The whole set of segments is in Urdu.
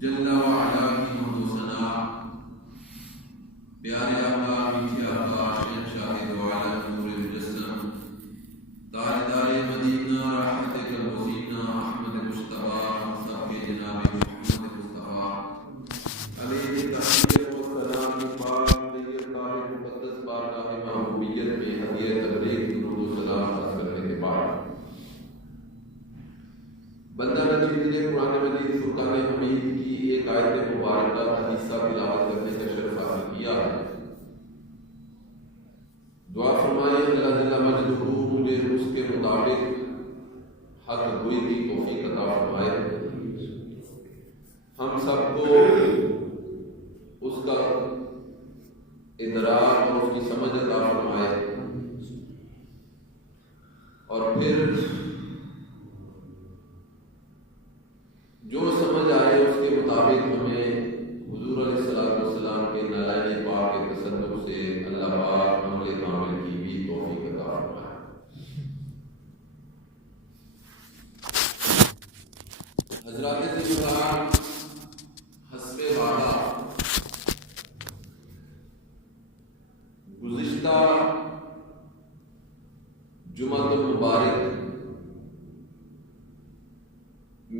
جل وعلا کی حمد و ثنا، پیارے آقا میٹھے آقا شیخ شاہد و عالم نور مجسم تاجدار مدینہ رحمت قلب و سینہ احمد مصطفیٰ صاحب جناب محمد مصطفیٰ علیہ تحیت و سلام پاک طیب طاہر مقدس بارگاہ محبوبیت میں ہدیہ تبلیغ درود و سلام عرض کرنے کے بعد بندہ نچیز نے قرآن مجید فرقان حمید کی ایک آیت مبارکہ حدیثہ تلاوت کرنے کا شرف حاصل کیا ہے۔ دعا فرمائے اللہ جل مجدہ مجھے اس کے مطابق حق گوئی کی توفیق عطا فرمائے، ہم سب کو اس کا ادراک اور اس کی سمجھ عطا فرمائے، اور پھر جو سمجھ آئے اس کے مطابق ہمیں حضور علیہ الصلوۃ والسلام کے نالائن پاک کے تصدق سے اللہ پاک عمل کامل کی بھی توفیق عطا فرمائے۔ حضرات ذکران حسب وعدہ گزشتہ جمعۃ المبارک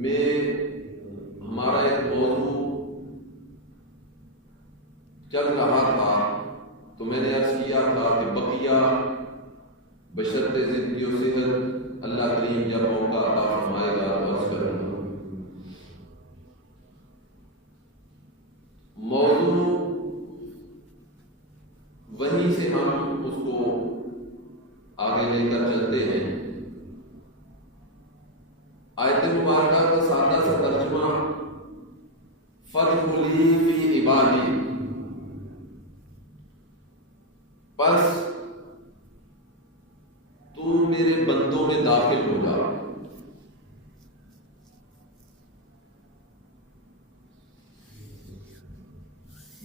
میں ہمارا ایک موضوع چل رہا تھا، تو میں نے عرض کیا تھا کہ بقیہ بشرط زندگی و صحت اللہ کریم جب موقع عطا فرمائے گا تو عرض کروں گا۔ موضوع وہیں سے ہم اس کو آگے لے کر چلتے ہیں۔ آیت مبارکہ کا سادہ سا ترجمہ فَادْخُلِي فِي عِبَادِي، بس تو میرے بندوں میں داخل ہو جا۔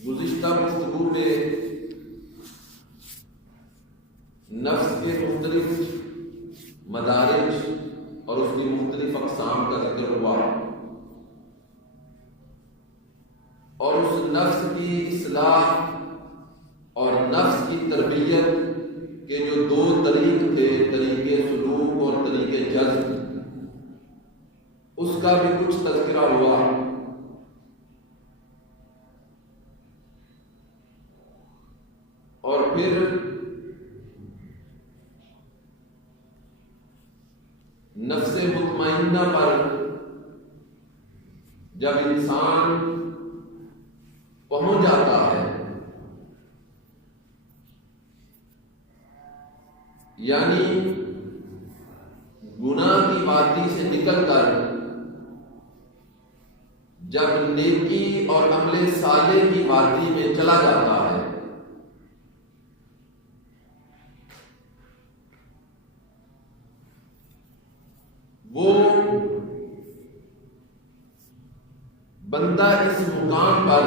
گزشتہ گفتگو میں نفس کے مختلف مدارج اور اس کی مختلف اقسام کا ذکر ہوا، اور اس نفس کی اصلاح اور نفس کی تربیت کے جو دو طریق تھے، طریقے سلوک اور طریقے جذب، اس کا بھی کچھ تذکرہ ہوا۔ اور پھر نفس مطمئنہ پر جب انسان پہنچ جاتا ہے، یعنی گناہ کی وادی سے نکل کر جب نیکی اور عمل صالح کی وادی میں چلا جاتا ہے، وہ بندہ اس مقام پر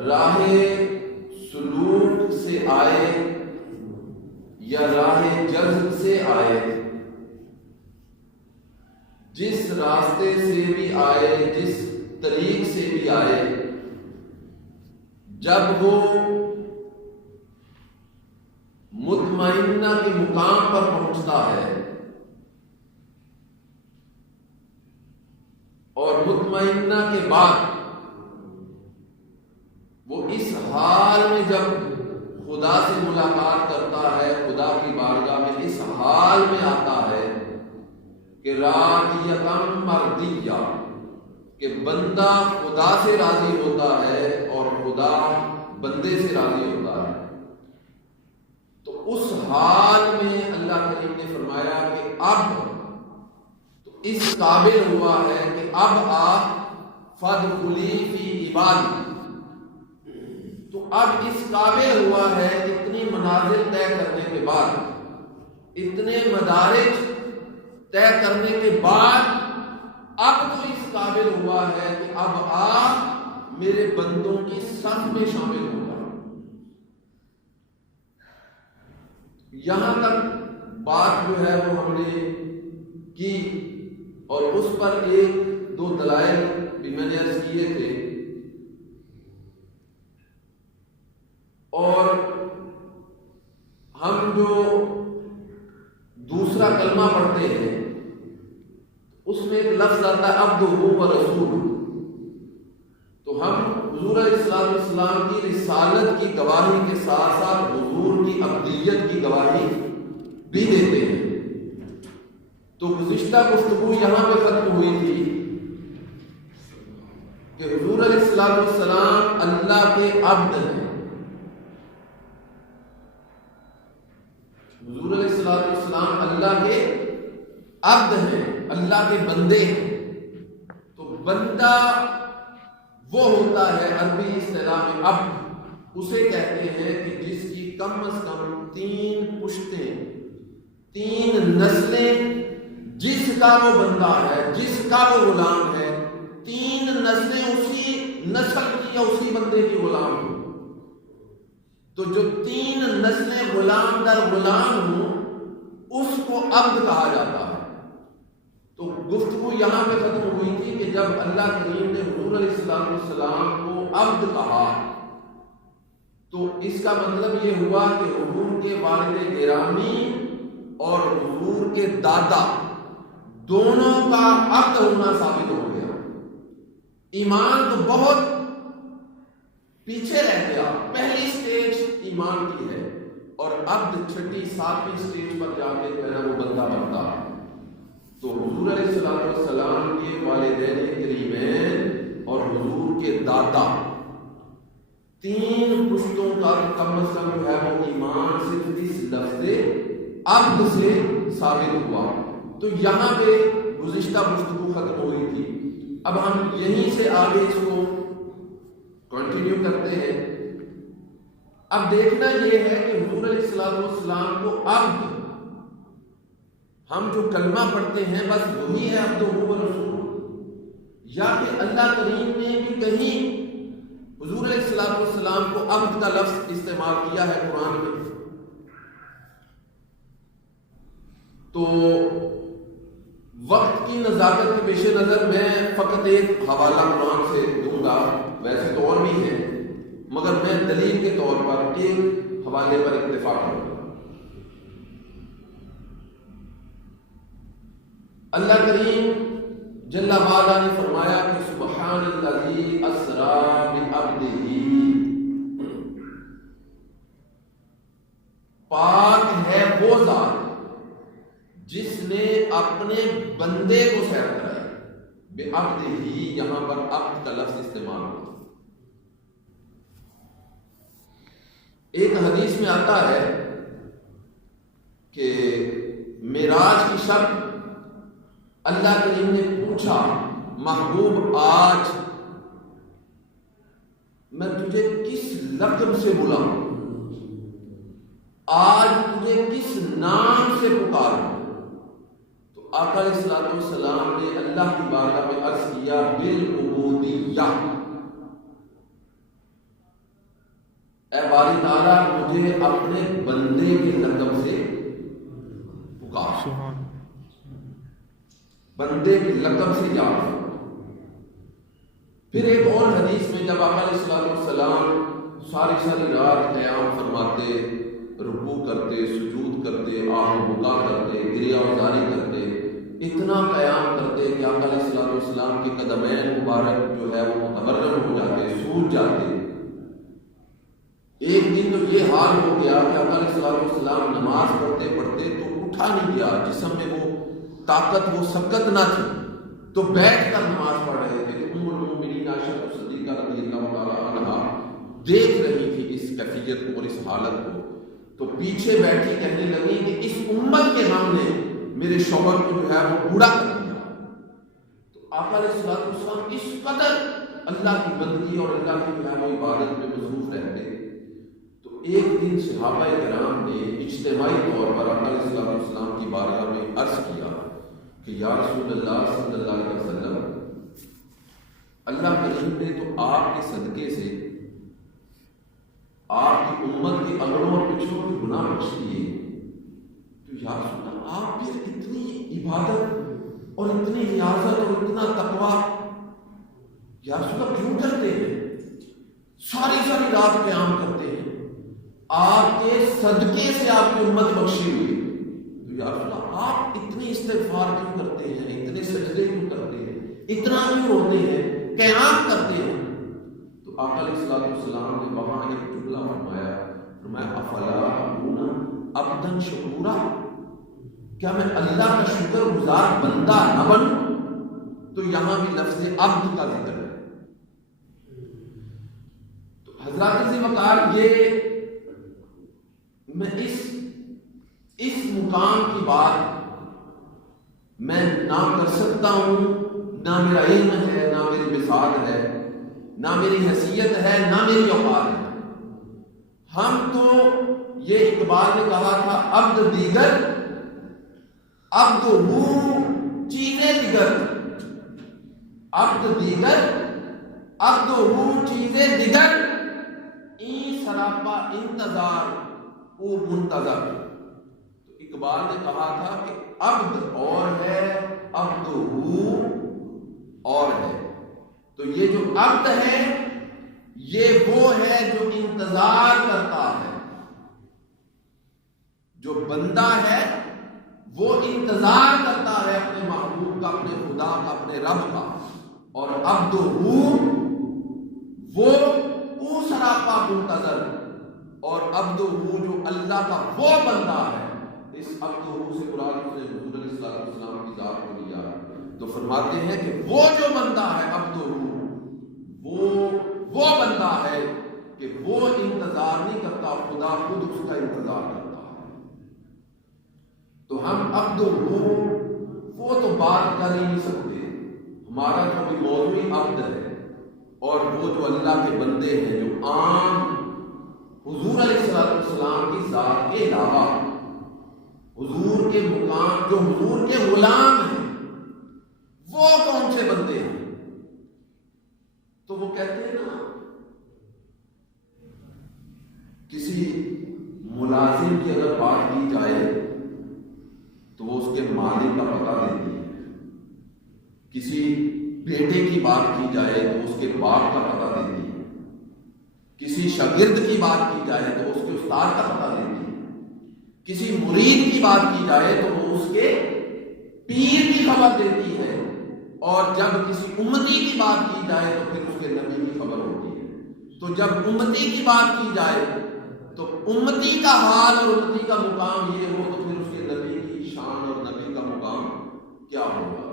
راہ سلوک سے آئے یا راہ جذب سے آئے، جس راستے سے بھی آئے، جس طریق سے بھی آئے، جب وہ مطمئنہ کے مقام پر پہنچتا ہے اور مطمئنہ کے بعد وہ اس حال میں جب خدا سے ملاقات کرتا ہے، خدا کی بارگاہ میں اس حال میں آتا ہے کہ راضیۃ مرضیہ، کہ بندہ خدا سے راضی ہوتا ہے اور خدا بندے سے راضی ہوتا ہے، تو اس حال میں اللہ کریم نے فرمایا کہ اب تو اس قابل ہوا ہے کہ اب آپ فَادْخُلِي فِي عِبَادِي، تو اب اس قابل ہوا ہے اتنی منازل طے کرنے کے بعد، اتنے مدارج طے کرنے کے بعد، اب تو اس قابل ہوا ہے کہ اب آپ میرے بندوں کی صف میں شامل ہو جائیں۔ یہاں تک بات جو ہے وہ ہم نے کی، اور اس پر ایک دو دلائل بھی میں نے عرض کیے تھے، اور ہم جو دوسرا کلمہ پڑھتے ہیں اس میں ایک لفظ آتا ہے عبدہ و رسول، تو ہم حضور علیہ السلام کی رسالت کی گواہی کے ساتھ ساتھ حضور کی عبدیت کی گواہی بھی دیتے ہیں۔ تو گزشتہ گفتگو یہاں پہ ختم ہوئی تھی کہ حضور علیہ السلام اللہ کے عبد ہیں، حضور علیہ السلام اللہ کے عبد ہیں، اللہ کے بندے ہیں۔ تو بندہ وہ ہوتا ہے عربی اصطلاح میں عبد، اسے کہتے ہیں کہ جس کی کم از کم 3 پشتیں، 3 نسلیں، جس کا وہ بندہ ہے، جس کا وہ غلام ہے، 3 نسلیں اسی نسل کی یا اسی بندے کی غلام ہوں۔ تو جو 3 نسلیں غلام در غلام ہوں اس کو عبد کہا جاتا ہے۔ تو گفتگو یہاں پہ ختم ہوئی تھی کہ جب اللہ کریم نے حضور علیہ السلام کو عبد کہا تو اس کا مطلب یہ ہوا کہ حضور کے والد گرامی اور حضور کے دادا دونوں کا عبد ہونا ثابت ہو گیا۔ ایمان تو بہت پیچھے رہ گیا، پہلی سٹیج ایمان کی ہے، اور عبد 6 7ویں سٹیج پر جا کے جو ہے نا وہ بندہ بنتا ہے۔ تو حضور علیہ السلام کے والدین کریمین اور حضور کے دادا 3 پشتوں کا کم از کم جو ہے وہ ایمان صرف اس لفظ عبد سے ثابت ہوا۔ تو یہاں پہ گزشتہ گفتگو ختم ہوئی تھی، اب ہم یہیں سے آگے اس کو کنٹینیو کرتے ہیں۔ اب دیکھنا یہ ہے کہ حضور علیہ السلام کو عبد، ہم جو کلمہ پڑھتے ہیں بس وہی ہے عبدہ و رسول، یا کہ اللہ کریم نے بھی کہیں حضور علیہ السلام کو عبد کا لفظ استعمال کیا ہے قرآن میں؟ تو وقت کی نزاکت کے پیش نظر میں فقط ایک حوالہ قرآن سے دوں گا، ویسے تو اور بھی ہیں مگر میں دلیل کے طور پر ایک حوالے پر اکتفا کروں گا۔ اللہ کریم جل وعلا نے فرمایا کہ سبحان الذی اسری بعبدہ، پاک ہے وہ ذات جس نے اپنے بندے کو سیر کرایا۔ بعبدہ یہاں پر عبد کا لفظ استعمال ہوا۔ ایک حدیث میں آتا ہے کہ معراج کی شب اللہ کریم نے پوچھا محبوب آج میں تجھے کس لقب سے بلاؤں، آج تجھے کس نام سے پکاروں؟ تو آقا علیہ السلام نے اللہ کی بارگاہ میں عرض کیا بالعبودیہ، اے باری تعالیٰ مجھے اپنے بندے کے لقب سے پکار، بندے کے لقب سے جان۔ پھر ایک اور حدیث میں جب آقا علیہ السلام ساری رات قیام فرماتے، رکوع کرتے، سجود کرتے، آہ و بکا کرتے، گریہ وزاری کرتے، اتنا قیام کرتے کہ آقا علیہ السلام کے قدمین مبارک جو ہے وہ متورم ہو جاتے، سوج جاتے۔ ایک دن تو یہ حال ہو گیا کہ آقا علیہ السلام نماز پڑھتے پڑھتے تو اٹھا نہیں گیا، جسم میں وہ طاقت، وہ سکت نہ تھی، تو بیٹھ کر نماز پڑھ رہے تھے۔ تو ام المؤمنین عائشہ صدیقہ رضی اللہ تعالی عنہا دیکھ رہی تھی اس کیفیت کو اور اس حالت کو، تو پیچھے بیٹھی کہنے لگی کہ اس امت کے ہم نے میرے شوہر کو جو ہے وہ بوڑھا کر دیا۔ تو آقا علیہ السلام اس قدر اللہ کی بندگی اور اللہ کی جو ہے وہ عبادت میں مصروف رہتے۔ تو ایک دن صحابہ کرام نے اجتماعی طور پر آقا علیہ السلام کی بارگاہ میں عرض کیا کہ یا رسول اللہ صلی اللہ علیہ وسلم، اللہ کریم نے تو آپ کے صدقے سے آپ کی امت کے اگڑوں اور پچھڑوں کے گناہ بخش دیے، تو یا رسول اللہ آپ پھر اتنی عبادت اور اتنی ریاضت اور اتنا تقویٰ یا رسول اللہ کیوں کرتے ہیں؟ ساری ساری رات قیام کرتے ہیں، آپ کے صدقے سے آپ کی امت بخشی ہوئی، تو یا رسول اللہ آپ اتنی استغفار کیوں کرتے ہیں، اتنے سجدے کیوں کرتے ہیں، اتنا کیوں روتے ہیں، قیام کرتے ہیں؟ تو آقا علیہ الصلوۃ والسلام نے وہاں ایک جملہ فرمایا افلا اکون عبدا شکورا، کیا میں اللہ کا شکر گزار بندہ نہ بنوں؟ تو یہاں بھی لفظ عبد کا ذکر ہے۔ تو حضرات ذی وقار، یہ میں اس مقام کی بات میں نہ کر سکتا ہوں، نہ میرا علم ہے، نہ میری وسعت ہے، نہ میری حیثیت ہے، نہ میری اوقات ہے۔ ہم تو یہ اقبال نے کہا تھا عبد دیگر عبد ہو چیزیں دیگر، عبد دیگر عبد ہو چیزیں دیگر، این سراپا انتظار او منتظر۔ تو اقبال نے کہا تھا کہ عبد اور ہے، عبد ہو اور ہے۔ تو یہ جو عبد ہے یہ وہ ہے جو انتظار کرتا ہے، جو بندہ ہے وہ انتظار کرتا ہے اپنے محبوب کا، اپنے خدا کا، اپنے رب کا۔ اور عبد ہو وہ او سراپا منتظر، اور عبد ہو جو اللہ کا وہ بندہ ہے۔ اس عبد ہو سے قرآن نے حضور علیہ الصلوۃ والسلام کی ذات کو لیا، تو فرماتے ہیں کہ وہ جو بندہ ہے عبد ہو، وہ بندہ ہے کہ وہ انتظار نہیں کرتا، خدا خود اس کا انتظار کرتا ہے۔ تو ہم عبد ہو وہ تو بات کر ہی نہیں سکتے، ہمارا جو بھی موضوعی عبد ہے، اور وہ جو اللہ کے بندے ہیں جو عام حضور علیہ الصلوۃ والسلام کی ذات کے علاوہ حضور کے مقام، جو حضور کے غلام ہیں، وہ کون سے بندے ہیں؟ تو وہ کہتے ہیں نا، کسی ملازم کی اگر بات کی جائے تو وہ اس کے مالک کا پتہ دیتی ہے، کسی بیٹے کی بات کی جائے تو اس کے باپ کا پتہ دیتی ہے، کسی شاگرد کی بات کی جائے تو اس کے استاد کا پتہ دیتی ہے، کسی مرید کی بات کی جائے تو وہ اس کے پیر کی خبر دیتی ہے، اور جب کسی امتی کی بات کی جائے تو پھر اس کے نبی کی خبر ہوتی ہے۔ تو جب امتی کی بات کی جائے تو امتی کا حال اور امتی کا مقام یہ ہو تو پھر اس کے نبی کی شان اور نبی کا مقام کیا ہوگا؟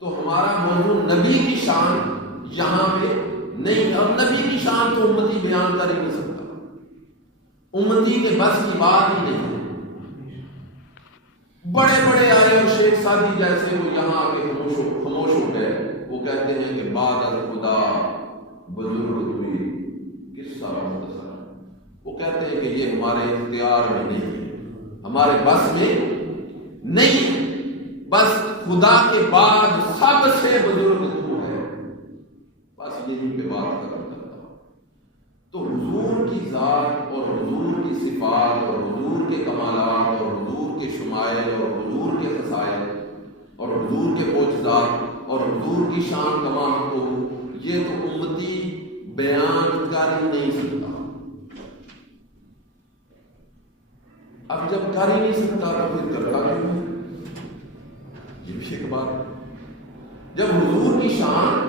تو ہمارا موضوع نبی کی شان یہاں پہ نہیں، اور نبی کی شان تو امتی بیان کر ہی نہیں سکتا، امتی کے بس کی بات ہی نہیں۔ بڑے بڑے آئے اور شیخ سادی جیسے وہ یہاں آ کے خاموش ہو گئے، وہ کہتے ہیں کہ بعد از خدا بزرگ ہوئی کس سارا مختصر، وہ کہتے ہیں کہ یہ ہمارے اختیار میں نہیں ہے، ہمارے بس میں نہیں، بس خدا کے بعد سب سے بزرگ تو ہے، بس یہی پہ بات کرتا۔ تو حضور کی ذات اور حضور کی صفات اور حضور کے کمالات اور حضور کے شمائل اور حضور کے خصائل اور حضور کے معجزات اور حضور کی شان تمام کو یہ تو امتی بیان کر ہی نہیں سکتا۔ اب جب کر ہی نہیں سکتا تو پھر کرتا کیوں ہے؟ یہ بھی ایک بات ہے۔ جب حضور کی شان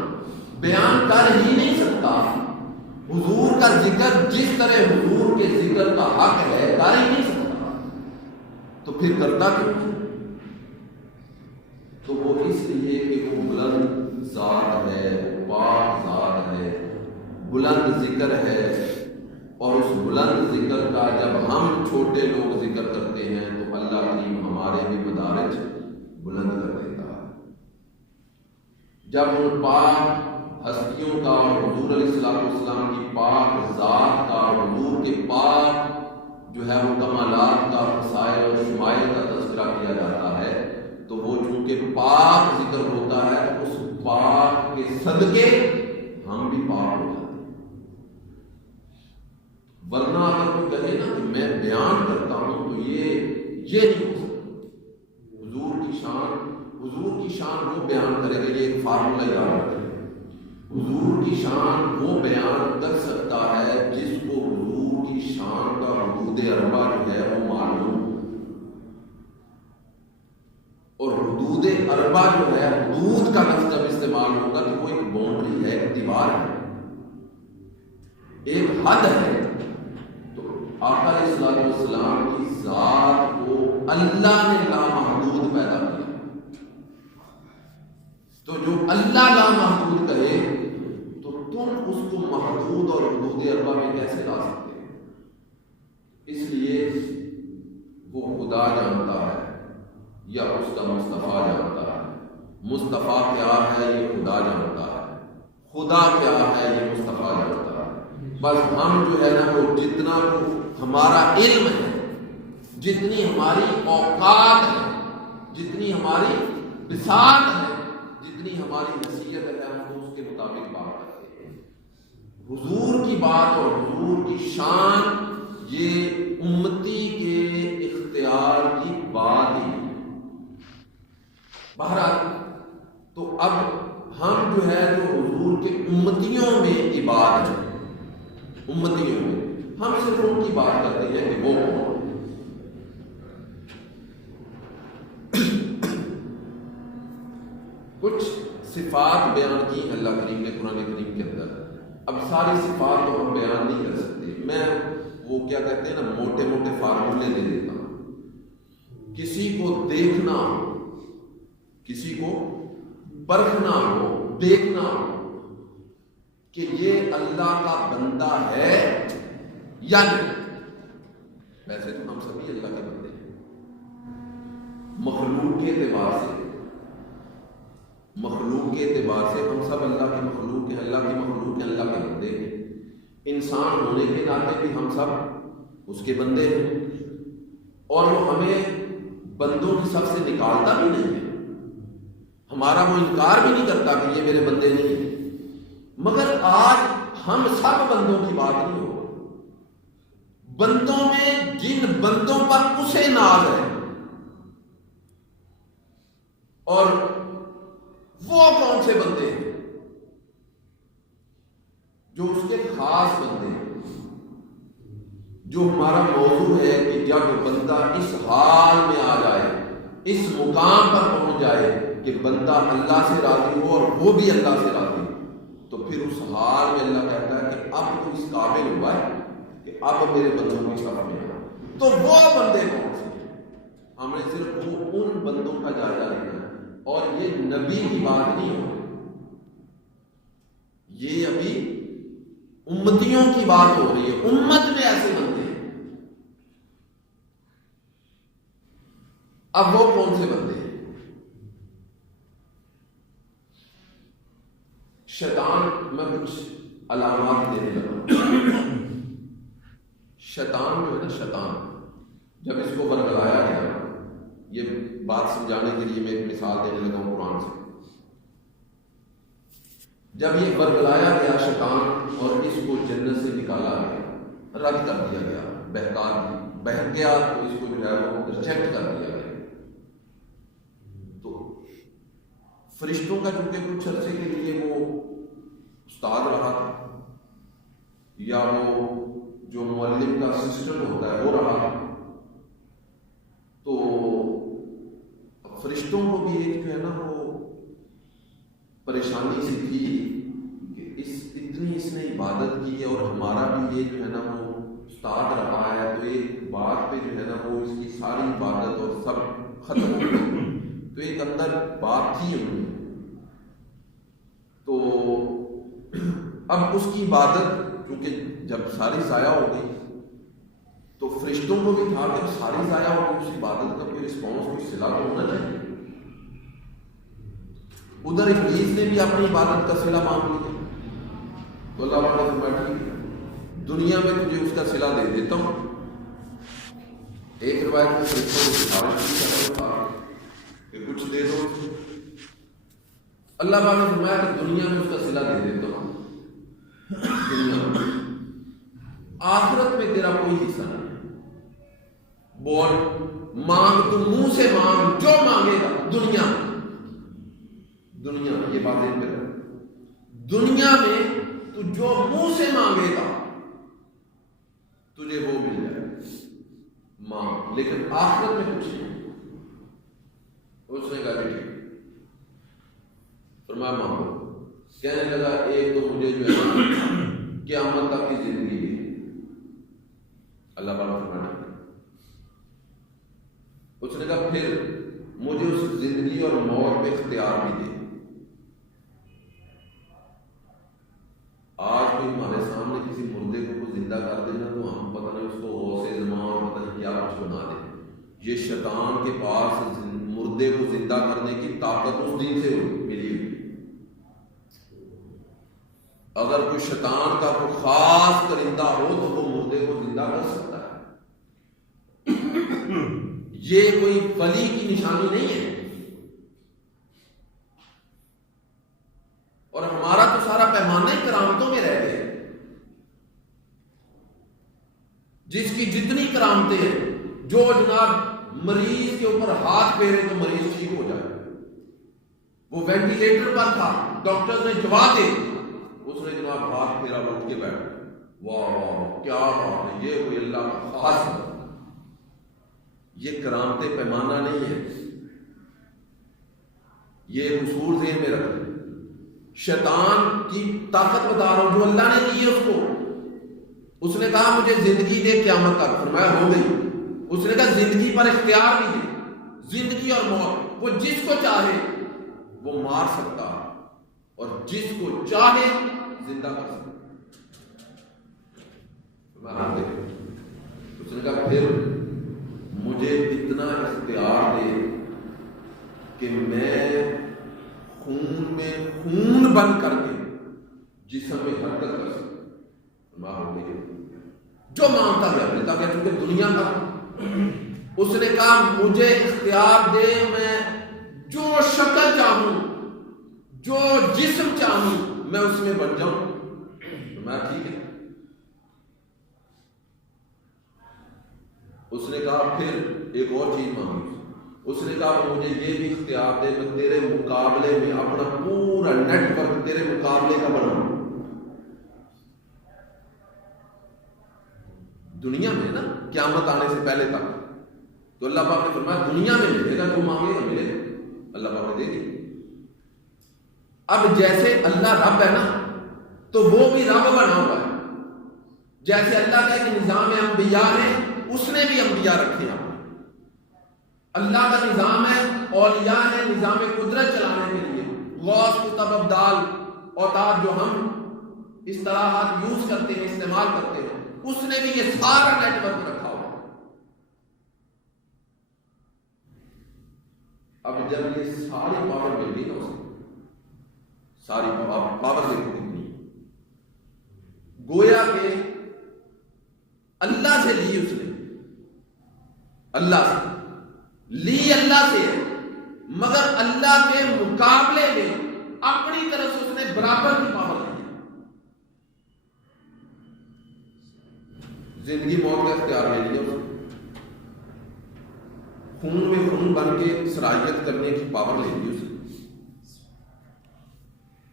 بیان کر ہی نہیں سکتا، حضور کا ذکر جس طرح حضور کے ذکر کا حق ہے کر ہی نہیں سکتا، تو پھر کرتا کیوں؟ تو وہ اس لیے کہ وہ بلند ذات ہے، پاک ذات ہے، بلند ذکر ہے، اور اس بلند ذکر کا جب ہم چھوٹے لوگ ذکر کرتے ہیں تو اللہ کریم ہمارے بھی مدارج بلند کر دیتا ہے۔ جب ان پاک ہستیوں کا اور حضور علیہ الصلوۃ والسلام کی پاک ذات کا اور حضور کے پاک جو ہے وہ کمالات کا، خصائل اور شمائل کا تذکرہ کیا جاتا ہے، تو وہ چونکہ پاک ذکر ہوتا ہے تو اس پاک کے صدقے ہم بھی پاک ہو جاتے ہیں۔ ورنہ اگر کوئی کہے نا کہ میں بیان کرتا ہوں تو یہ نہیں ہو سکتا۔ حضور کی شان، حضور کی شان وہ بیان کرے گا، یہ ایک فارمولہ یاد رکھیں، حضور کی شان وہ بیان کر سکتا ہے جس کو حضور کی شان کا حدود اربع جو ہے وہ معلوم، اور حدود اربع جو ہے حدود کا لفظ جب استعمال ہوگا تو وہ ایک باؤنڈری ہے، ایک دیوار ہے، ایک حد ہے۔ تو آقا علیہ الصلوۃ والسلام کی ذات کو اللہ نے لامحدود پیدا کیا، تو جو اللہ لامحدود کہے تو تم اس کو محدود اور حدود اربع میں کیسے لا سکتے ہیں؟ اس لیے وہ خدا جانتا ہے یا اس کا مصطفیٰ جانتا ہے، مصطفیٰ کیا ہے یہ خدا جانتا ہے، خدا کیا ہے یہ مصطفیٰ جانتا ہے۔ بس ہم جو ہے نا وہ جتنا ہمارا علم ہے، جتنی ہماری اوقات ہے، جتنی ہماری بساط ہے، جتنی ہماری نصیحت ہے، ہم اس کے مطابق بات کرتے ہیں۔ حضور کی بات اور حضور کی شان یہ امتی کے اختیار کی بات ہی ہے۔ بہرحال تو اب ہم جو ہے جو حضور کے امتیوں میں عباد ہیں، امتیوں میں ہم صرف ان کی بات کرتے ہیں کہ وہ کون ہے۔ کچھ صفات بیان کی ہیں اللہ کریم نے قرآن کریم کے اندر، اب ساری صفات تو ہم بیان نہیں کر سکتے، میں وہ کیا کہتے ہیں نا موٹے موٹے فارمولے دے دیتا ہوں۔ کسی کو دیکھنا ہو، کسی کو پرکھنا ہو، دیکھنا ہو کہ یہ اللہ کا بندہ ہے یا نہیں، ویسے تو ہم سبھی اللہ کے بندے ہیں، مخلوق کے اعتبار سے، مخلوق کے اعتبار سے ہم سب اللہ کی مخلوق ہیں، اللہ کی مخلوق ہیں، اللہ کے بندے ہیں۔ انسان ہونے کے ناطے بھی ہم سب اس کے بندے ہیں، اور وہ ہمیں بندوں کی صف سے نکالتا بھی نہیں ہے، ہمارا وہ انکار بھی نہیں کرتا کہ یہ میرے بندے نہیں ہیں۔ مگر آج ہم سب بندوں کی بات نہیں ہو، بندوں میں جن بندوں پر اسے ناز ہے، اور وہ کون سے بندے ہیں جو اس کے خاص بندے ہیں، جو ہمارا موضوع ہے کہ جب بندہ اس حال میں آ جائے، اس مقام پر پہنچ جائے کہ بندہ اللہ سے راضی ہو اور وہ بھی اللہ سے راضی ہو، تو پھر اس حال میں اللہ کہتا ہے کہ اب تو اس قابل ہوا ہے کہ اب میرے بندوں کی صف میں آ۔ تو وہ بندے کون سے ہیں؟ ہمیں صرف وہ ان بندوں کا جائزہ لینا ہے، اور یہ نبی کی بات نہیں ہو، یہ ابھی امتیوں کی بات ہو رہی ہے، امت میں ایسے بندے ہیں۔ اب وہ کون سے بندے ہیں؟ شیطان، میں کچھ علامات دینے لگا۔ شیطان جو ہے نا، شیطان جب اس کو برگلایا گیا، یہ بات سمجھانے کے لیے میں ایک مثال دینے لگا ہوں قرآن سے۔ جب یہ برگلایا گیا شیطان اور اس کو جنت سے نکالا گیا، رد کر دیا گیا، بہک گیا، تو اس کو جو ہے وہ ریجیکٹ کر دیا گیا، تو فرشتوں کا چونکہ کچھ عرصے کے لیے وہ استاد رہا تھا، یا وہ جو معلم کا اسسٹنٹ ہوتا ہے وہ رہا، تو فرشتوں کو بھی ایک جو ہے نا وہ پریشانی سی تھی کہ اتنی اس نے عبادت کی ہے اور ہمارا بھی یہ جو ہے نا وہ استاد رہا ہے، تو ایک بات پہ جو ہے نا وہ اس کی ساری عبادت اور سب ختم ہو گئی، تو ایک اندر بات تھی انہوں نے، تو اب اس کی عبادت کیونکہ جب ساری ضائع ہو گئی تو فرشتوں کو بھی تھا کہ ساری ضائع ہو گئی، اس عبادت کا کوئی رسپانس، کوئی صلہ تو ہونا چاہیے۔ ادھر ابلیس نے بھی اپنی عبادت کا صلہ مانگ لیا، تو اللہ تعالیٰ نے فرمایا ٹھیک ہے، دنیا میں تجھے اس کا صلہ دے دیتا ہوں۔ ایک روایت میں فرشتوں کو سفارش کی کرتا تھا کہ کچھ دے دو، اللہ تعالیٰ نے فرمایا کہ دنیا میں اس کا صلہ دے دیتا ہوں، دنیا میں، آخرت میں تیرا کوئی حصہ نہیں۔ بول، مانگ تو منہ سے مانگ، جو مانگے گا دنیا میں، دنیا میں، یہ بات ذہن میں رکھ، دنیا میں تو جو منہ سے مانگے گا تجھے وہ مل جائے مانگ، لیکن آخرت میں کچھ نہیں۔ اس نے کہا ٹھیک، فرمایا مانگو۔ کہنے لگا ایک تو مجھے جو ہے قیامت تک کی زندگی ہے، اللہ تعالیٰ فرمانا۔ اس نے کہا پھر مجھے اس زندگی اور موت پہ اختیار بھی دے۔ آج کوئی ہمارے سامنے کسی مردے کو زندہ کر دینا تو ہم پتہ نہیں اس کو غوث زمان اور پتہ نہیں کیا کچھ بنا دیں۔ یہ شیطان کے پاس مردے کو زندہ کرنے کی طاقت اس دن سے ملی ہوئی۔ اگر کوئی شیطان کا کوئی خاص کرندہ ہو تو وہ مردے کو زندہ کر سکتا ہے۔ یہ کوئی ولی کی نشانی نہیں ہے۔ اور ہمارا تو سارا پیمانہ کرامتوں میں رہ گیا، جس کی جتنی کرامتیں ہیں، جو جناب مریض کے اوپر ہاتھ پھیرے تو مریض ٹھیک ہو جائے۔ وہ وینٹیلیٹر پر تھا، ڈاکٹر نے جواب دے دی، اس نے جناب ہاتھ پھیرا، اٹھ کے بیٹھ، واہ واہ کیا بات ہے، یہ کوئی اللہ کا خاص ہے۔ یہ کرامتیں پیمانہ نہیں ہے، یہ اصول ذہن میں رکھیں۔ شیطان کی طاقت بتا رہا ہوں جو اللہ نے دی ہے اس کو۔ اس نے کہا مجھے زندگی دے قیامت تک، فرمایا ہو گئی۔ اس نے کہا زندگی پر اختیار بھی دے، زندگی اور موت، وہ جس کو چاہے وہ مار سکتا ہے اور جس کو چاہے زندہ کر سکتا۔ اس نے کہا پھر مجھے اتنا اختیار دے کہ میں خون میں خون بند کر کے جسم میں حرکت کر سکتا۔ جو مانگتا گیا ملتا گیا، کیونکہ دنیا کا۔ اس نے کہا مجھے اختیار دے، میں جو شکل چاہوں، جو جسم چاہوں میں اس میں بن جاؤں۔ میں ٹھیک ہے۔ اس نے کہا پھر ایک اور چیز مانگی۔ اس نے کہا مجھے یہ بھی اختیار دے، میں تیرے مقابلے میں اپنا پورا نیٹ ورک تیرے مقابلے کا بناؤں۔ دنیا میں نا، قیامت آنے سے پہلے تک تو اللہ پاک نے فرمایا دنیا میں ملے گا، جو مانگے گا ملے گا، اللہ پاک نے دے دی۔ اب جیسے اللہ رب ہے نا تو وہ بھی رب بنا ہوا ہے۔ جیسے اللہ کا ایک نظام انبیاء ہے، اس نے بھی انبیاء رکھے ہیں۔ اللہ کا نظام ہے، اولیاء ہے نظام قدرت چلانے کے لیے، غوث کتب ابدال اوتاد جو ہم اصطلاحات یوز کرتے ہیں، استعمال کرتے ہیں، اس نے بھی یہ سارا نیٹ ورک رکھا ہوا۔ اب جب یہ ساری پاور مل گئی نا اسے، ساری پاور دیکھو کتنی، گویا کہ اللہ سے لی، اس نے اللہ سے لی، اللہ سے ہے، مگر اللہ کے مقابلے میں اپنی طرف سے اس نے برابر کی پاور دی۔ زندگی موت کا اختیار لے لیا، خون میں خون بن کے صلاحیت کرنے کی پاور لے لی اس نے،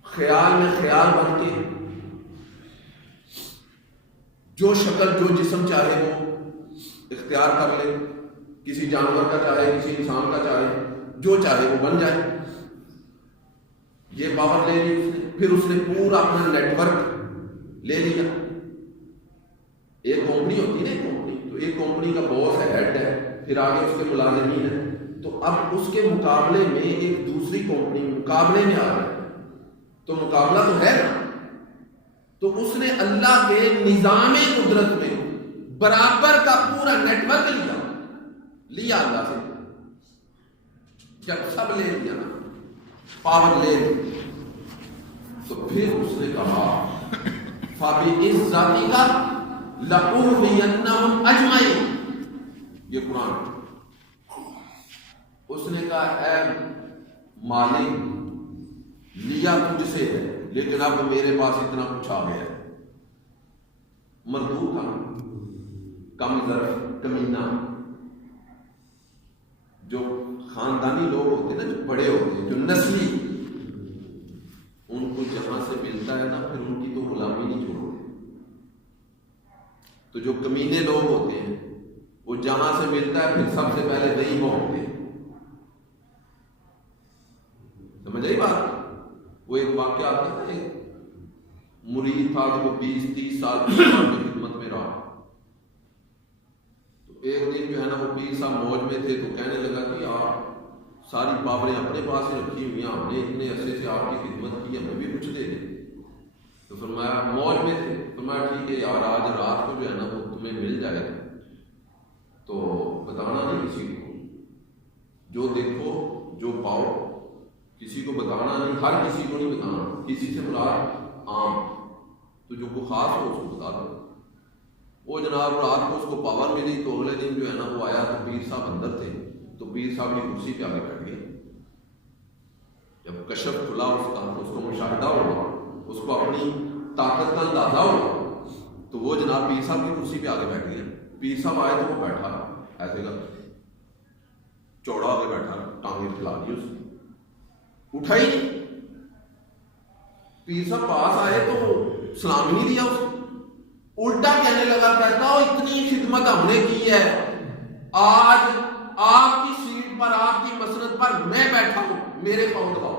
خیال میں خیال بن کے جو شکل جو جسم چاہے وہ اختیار کر لے، کسی جانور کا چاہے، کسی انسان کا چاہے، جو چاہے وہ بن جائے۔ یہ پاور لے لی اس نے۔ پھر اس نے پورا اپنا نیٹ ورک لے لیا۔ ایک کمپنی ہوتی ہے نا، ایک کمپنی، تو ایک کمپنی کا باس ہے، ہیڈ ہے، پھر آگے اس کے ملازمین ہیں، تو اب اس کے مقابلے میں ایک دوسری کمپنی مقابلے میں آ رہی ہے، تو مقابلہ تو ہے نا، تو اس نے اللہ کے نظام قدرت میں برابر کا پورا نیٹ ورک لیا اللہ سے۔ جب سب لے لیا نا، پاور لے لی، تو پھر اس نے کہا فَبِعِزَّتِكَ لَأُغْوِيَنَّهُمْ أَجْمَعِينَ۔ یہ قرآن۔ اس نے کہا اے مالک، لیا تجھ سے ہے لیکن اب میرے پاس اتنا کچھ آ گیا ہے۔ مردود تھا، کم ظرف، کمینہ، جو خاندانی لوگ ہوتے ہیں نا، جو بڑے ہوتے ہیں، جو نسلی، جو کمینے لوگ ہوتے ہیں وہ جہاں سے ملتا ہے پھر سب سے پہلے وہی بھونکتے ہیں. سمجھ آئی بات؟ وہ ایک واقعہ آتا ہے نا، ایک مرید تھا جو 20-30 سال کی خدمت میں رہا. تو ایک دن جو ہے نا وہ پیر صاحب موج میں تھے تو کہنے لگا کہ آپ ساری پاوریں اپنے پاس ہی رکھی ہوئی ہیں، ہم نے اتنے عرصے سے آپ کی خدمت کی، ہمیں بھی کچھ دے دیں. تو فرمایا موج میں تھے، فرمایا ٹھیک ہے یار، آج رات کو جو ہے نا وہ تمہیں مل جائے گا تو بتانا نہیں کسی کو، جو دیکھو جو پاؤ کسی کو بتانا نہیں، ہر کسی کو نہیں بتانا. کسی سے مراد عام، تو جو کو خاص ہو اس کو بتا دو. وہ جناب رات کو اس کو پاور ملی تو اگلے دن جو ہے نا وہ آیا تو پیر صاحب اندر تھے، تو پیر صاحب کی کرسی پہ آگے بیٹھ گئے. جب کشف کھلا اس کو مشاہدہ ہوا، اس کو اپنی طاقت کا اندازہ ہوا، تو وہ جناب پیر صاحب کی کرسی پہ آگے بیٹھ گئے. پیر صاحب آئے تو وہ بیٹھا ایسے کر چوڑا ہو کے بیٹھا، ٹانگیں کھلا دی اس نے، اٹھا ہی نہیں. پیر صاحب پاس آئے تو سلام ہی نہیں دیا اس نے، الٹا کہنے لگا، کہتا ہو اتنی خدمت ہم نے کی ہے، آج آپ کی سیٹ پر آپ کی مسند پر میں بیٹھا ہوں، میرے پاؤں دباؤ.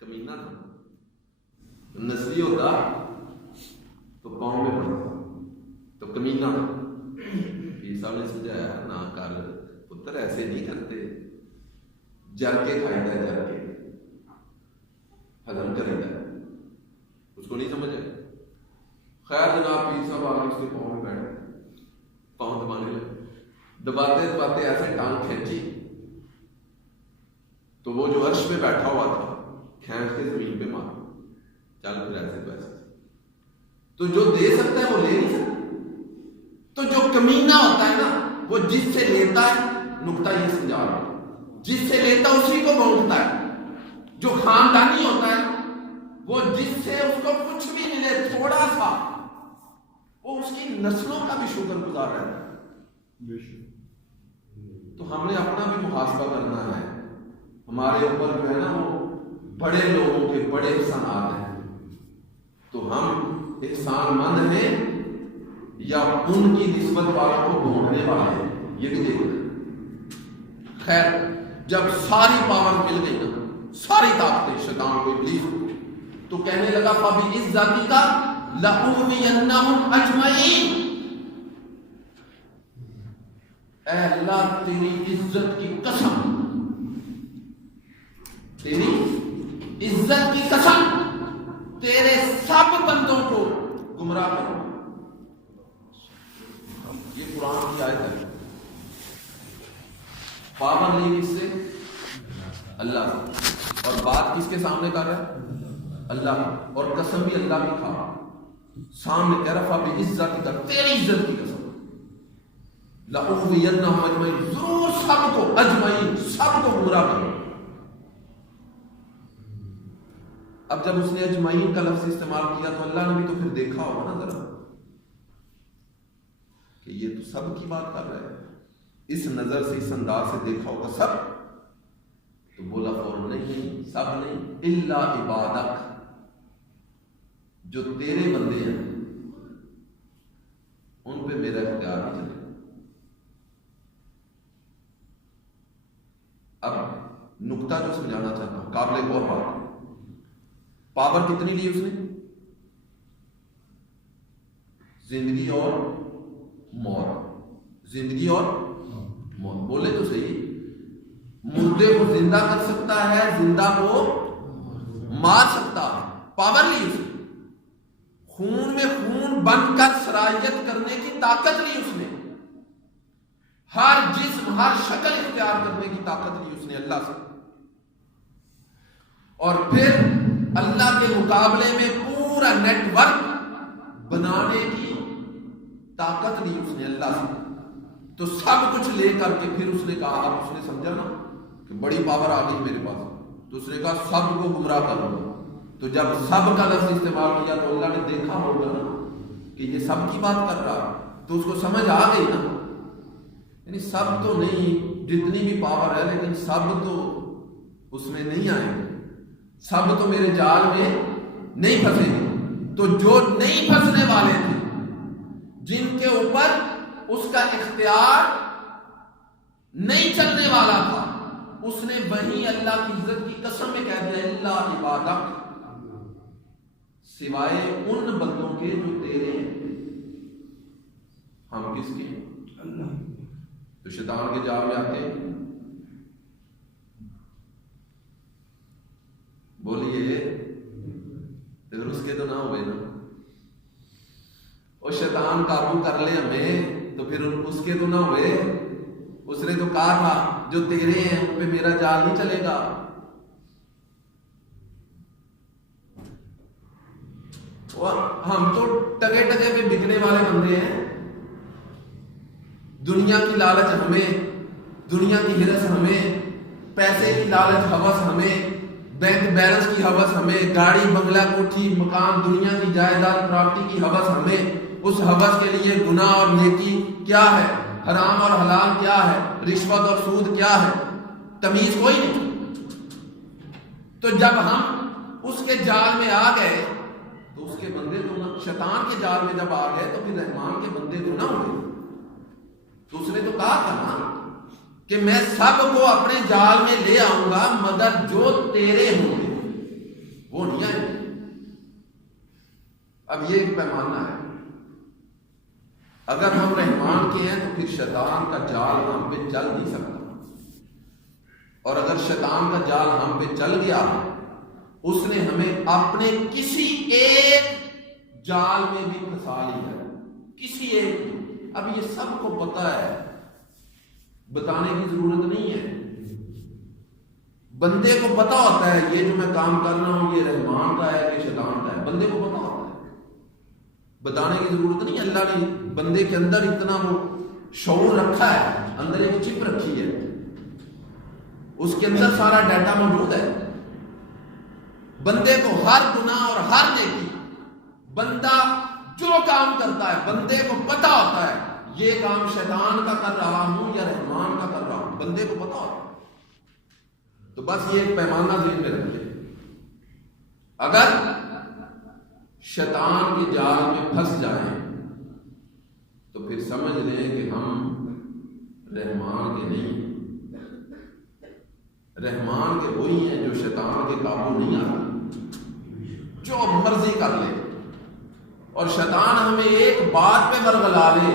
کمینہ تھا، نسلی ہوتا تو پاؤں میں پڑتا، تو کمینہ تھا. پیر صاحب نے سمجھایا نہ کر پتر، ایسے نہیں کرتے، جر کے کھائے گا، جر کے ہضم کرے گا. اس کو نہیں سمجھ آئے. خیر جناب پیر صاحب آگے اس کے پاؤں میں بیٹھے، پاؤں دبانے لگے. دباتے دباتے ایسے ٹانگ کھینچی تو وہ جو عرش پہ بیٹھا ہوا تھا کھینچ کے زمین پہ مارا. چل پھر ایسے تو ایسے. تو جو دے سکتا ہے وہ لے نہیں سکتا. تو جو کمینہ ہوتا ہے نا وہ جس سے لیتا ہے، نقطہ یہ سمجھا رہا ہے، جس سے لیتا اسی کو بھونکتا ہے. جو خاندانی ہوتا ہے وہ جس سے اس کو کچھ بھی ملے تھوڑا سا، وہ اس کی نسلوں کا بھی شکر گزار رہتا ہے. تو ہم نے اپنا بھی محاسبہ کرنا ہے. ہمارے اوپر جو ہے نا وہ بڑے لوگوں کے بڑے احسانات ہیں، تو ہم احسان مند ہیں یا ان کی نسبت والوں کو ڈھونڈنے والے ہیں، یہ بھی دیکھنا. خیر جب ساری پاور مل گئی نا، ساری طاقتیں شیطان کو، ابلیس کو، تو کہنے لگا فَبِعِزَّتِكَ لَأُغْوِيَنَّهُمْ أَجْمَعِينَ. اے اللہ تیری عزت کی قسم، تیری عزت کی قسم، تیرے سب بندوں کو گمراہ کرو. یہ قرآن کی آیت ہے. پاور لی کس سے؟ اللہ سے. اور بات کس کے سامنے کر رہا ہے؟ اللہ کی. اور قسم بھی اللہ کی کھا سامنے کہہ رہا فَبِعِزَّتِكَ، تیری عزت کی قسم، لَأُغْوِيَنَّهُمْ أَجْمَعِينَ، ضرور سب کو، اجمعین سب کو گمراہ کرو. اب جب اس نے اجمعین کا لفظ استعمال کیا تو اللہ نے بھی تو پھر دیکھا ہوگا نا ذرا کہ یہ تو سب کی بات کر رہا ہے، اس نظر سے، اس انداز سے دیکھا ہوگا سب. تو بولا فوراً نہیں، سب نہیں، الا عبادک، جو تیرے بندے ہیں ان پہ میرا اختیار نہیں چلے. اب نقطہ جو سمجھانا چاہتا ہوں، قابل غور بات. پاور کتنی لی اس نے؟ زندگی اور موت، زندگی اور موت. بولے تو صحیح، مردے کو زندہ کر سکتا ہے، زندہ کو مار سکتا ہے. پاور لی اس نے. خون میں خون بن کر سرایت کرنے کی طاقت لی اس نے. ہر جسم، ہر شکل اختیار کرنے کی طاقت لی اس نے اللہ سے. اور پھر اللہ کے مقابلے میں پورا نیٹ ورک بنانے کی طاقت لی اس نے اللہ سے. تو سب کچھ لے کر کے پھر اس نے کہا، اب اس نے سمجھا نا کہ بڑی پاور آ گئی میرے پاس، تو اس نے کہا سب کو گمراہ کر دو. تو جب سب کا لفظ استعمال کیا تو اللہ نے دیکھا ہوگا نا کہ یہ سب کی بات کر رہا، تو اس کو سمجھ آ گئی نا. یعنی سب تو نہیں، جتنی بھی پاور ہے لیکن سب تو اس میں نہیں آئے، سب تو میرے جال میں نہیں پھنسے گے. تو جو نہیں پھنسنے والے تھے جن کے اوپر اس کا اختیار نہیں چلنے والا تھا، اس نے وہی اللہ کی عزت کی قسم میں کہہ دیا اللہ عبادک، سوائے ان بندوں کے جو تیرے ہیں۔ ہم کس کے ہیں؟ اللہ۔ تو شیطان کے جال میں آتے ہیں، بولیے اگر اس کے تو نہ ہوئے نا، اور شیطان قابو کر لے ہمیں تو پھر اس کے تو نہ ہوئے۔ اس نے تو کہا تھا جو تیرے ہیں ان پہ میرا جال نہیں چلے گا۔ اور ہم تو ٹگے ٹگے پہ بکنے والے بندے ہیں۔ دنیا کی لالچ ہمیں، دنیا کی ہرس ہمیں، پیسے کی لالچ ہوس ہمیں، بینک بیلنس کی ہوس ہمیں، گاڑی بنگلہ کوٹھی مکان دنیا کی جائیداد پراپرٹی کی ہوس ہمیں۔ اس ہوس کے لیے گناہ اور نیکی کیا ہے، حرام اور حلال کیا ہے، رشوت اور سود کیا ہے، تمیز کوئی نہیں۔ تو جب ہم اس کے جال میں آ گئے تو اس کے بندے تو نہ، شیطان کے جال میں جب آ گئے تو پھر رحمان کے بندے تو نہ ہوئے۔ تو اس نے تو کہا تھا نا کہ میں سب کو اپنے جال میں لے آؤں گا مگر جو تیرے ہوں گے وہ نہیں آئیں گے۔ اب یہ ایک پیمانہ ہے، اگر ہم رحمان کے ہیں تو پھر شیطان کا جال ہم پہ چل نہیں سکتا، اور اگر شیطان کا جال ہم پہ چل گیا اس نے ہمیں اپنے کسی ایک جال میں بھی پھنسا لیا ہے، کسی ایک میں۔ اب یہ سب کو پتہ ہے، بتانے کی ضرورت نہیں ہے، بندے کو پتہ ہوتا ہے یہ جو میں کام کر رہا ہوں یہ رحمان کا ہے کہ شیطان کا ہے، بندے کو پتہ ہوتا ہے، بتانے کی ضرورت نہیں۔ اللہ نے بندے کے اندر اتنا وہ شعور رکھا ہے، اندر ایک چپ رکھی ہے، اس کے اندر سارا ڈیٹا موجود ہے۔ بندے کو ہر گناہ اور ہر نیکی، بندہ جو کام کرتا ہے بندے کو پتہ ہوتا ہے یہ کام شیطان کا کر رہا ہوں یا رحمان کا کر رہا ہوں، بندے کو پتہ ہوتا ہے۔ تو بس یہ ایک پیمانہ ذہن میں رکھے، اگر شیطان کے جال میں پھنس جائیں تو پھر سمجھ لیں کہ ہم رحمان کے نہیں ہیں۔ رحمان کے وہی ہیں جو شیطان کے قابو نہیں آتے، جو مرضی کر لے، اور شیطان ہمیں ایک بات پہ ورغلا لے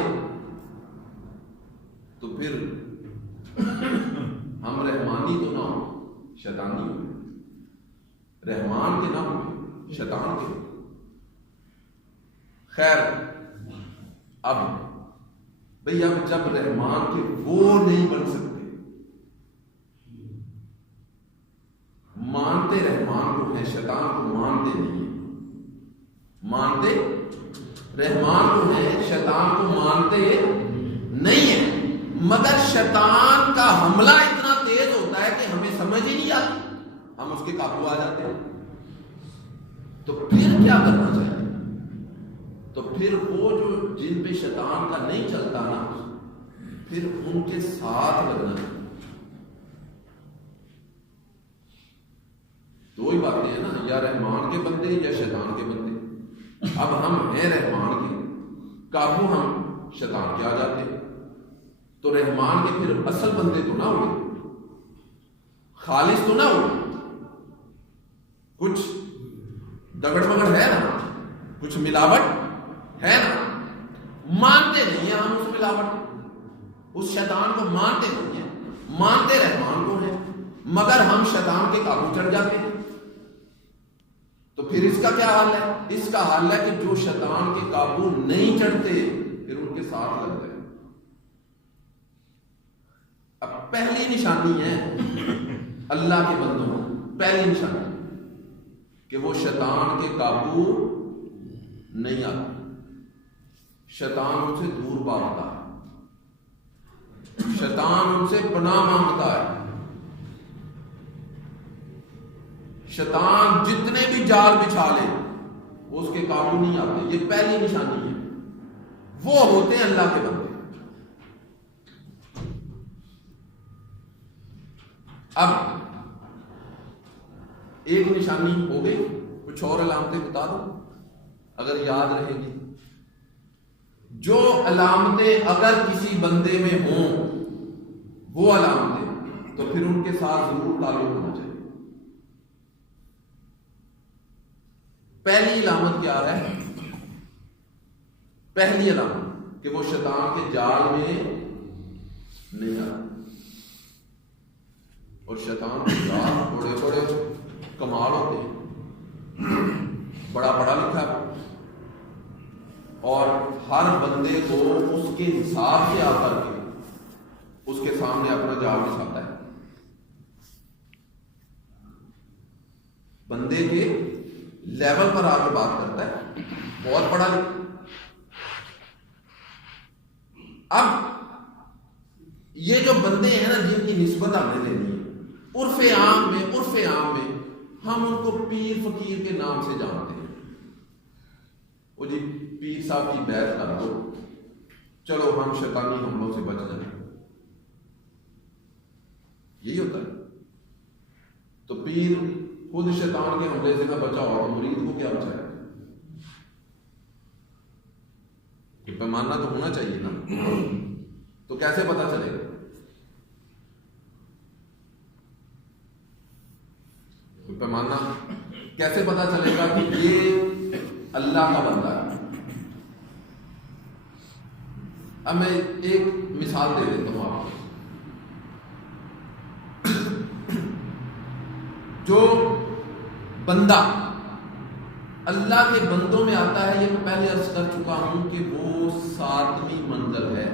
تو پھر ہم رحمانی تو نہ ہو، شیطانی ہوئے، رحمان کے نہ ہوئے، شیطان کے۔ خیر اب بھئی اب جب رحمان کے وہ نہیں بن سکتے، مانتے رحمان کو ہیں، شیطان کو مانتے نہیں ہیں، مانتے رحمان کو ہیں، شیطان کو مانتے نہیں ہیں، مگر شیطان کا حملہ اتنا تیز ہوتا ہے کہ ہمیں سمجھ ہی نہیں آتی، ہم اس کے قابو آ جاتے ہیں۔ تو پھر کیا کرنا چاہیے؟ تو پھر وہ جو جن پہ شیطان کا نہیں چلتا نا، پھر ان کے ساتھ لگنا چاہیے۔ دو ہی باتیں ہیں نا، یا رحمان کے بندے یا شیطان کے بندے۔ اب ہم ہیں رحمان کے، قابو ہم شیطان کے آ جاتے ہیں، تو رحمان کے پھر اصل بندے تو نہ ہوئے، خالص تو نہ ہوئے، کچھ دگڑ مگڑ ہے نا، کچھ ملاوٹ ہے نا، مانتے نہیں ہیں ہم اس ملاوٹ، اس شیطان کو مانتے نہیں ہیں، مانتے رحمان کو ہیں، مگر ہم شیطان کے قابو چڑھ جاتے ہیں۔ تو پھر اس کا کیا حال ہے؟ اس کا حال ہے کہ جو شیطان کے قابو نہیں چڑھتے پھر ان کے ساتھ لگ جائیں۔ اب پہلی نشانی ہے اللہ کے بندوں، پہلی نشانی کہ وہ شیطان کے قابو نہیں آتے، شیطان ان سے دور بھاگتا ہے، شیطان ان سے پناہ مانگتا ہے، شیطان جتنے بھی جال بچھا لے وہ اس کے قابو نہیں آتے۔ یہ پہلی نشانی ہے، وہ ہوتے ہیں اللہ کے بندے۔ اب ایک نشانی ہو گئی، کچھ اور علامتیں بتا دو اگر یاد رہے گی۔ جو علامتیں اگر کسی بندے میں ہوں وہ علامتیں، تو پھر ان کے ساتھ ضرور تعلق ہونا چاہیے۔ پہلی علامت کیا ہے؟ پہلی علامت کہ وہ شیطان کے جال میں نہیں آتا، اور شیطان کے جال بڑے بڑے کمال ہوتے ہیں، بڑا پڑھا لکھا ہے اور ہر بندے کو اس کے حساب سے آ کر کے اس کے سامنے اپنا جال بچھاتا ہے۔ بندے کے لیول پر آ کے بات کرتا ہے، بہت پڑھا لکھا۔ اب یہ جو بندے ہیں نا جن کی نسبت ہم نے لینی ہے، عرف عام میں ہم ان کو پیر فقیر کے نام سے جانتے ہیں۔ وہ جی پیر صاحب کی بیعت کر دو، چلو ہم شیطانی حملوں سے بچ جائیں، یہی ہوتا ہے۔ تو پیر خود شیطان کے حملے سے نہ بچا ہو تو مرید کو کیا بچائے؟ پیمانہ تو ہونا چاہیے نا، تو کیسے پتا چلے گا؟ پیمانہ کیسے پتا چلے گا کہ یہ اللہ کا بندہ ہے؟ اب میں ایک مثال دے دیتا ہوں آپ کو۔ جو بندہ اللہ کے بندوں میں آتا ہے، یہ میں پہلے عرض کر چکا ہوں کہ وہ 7ویں منزل ہے۔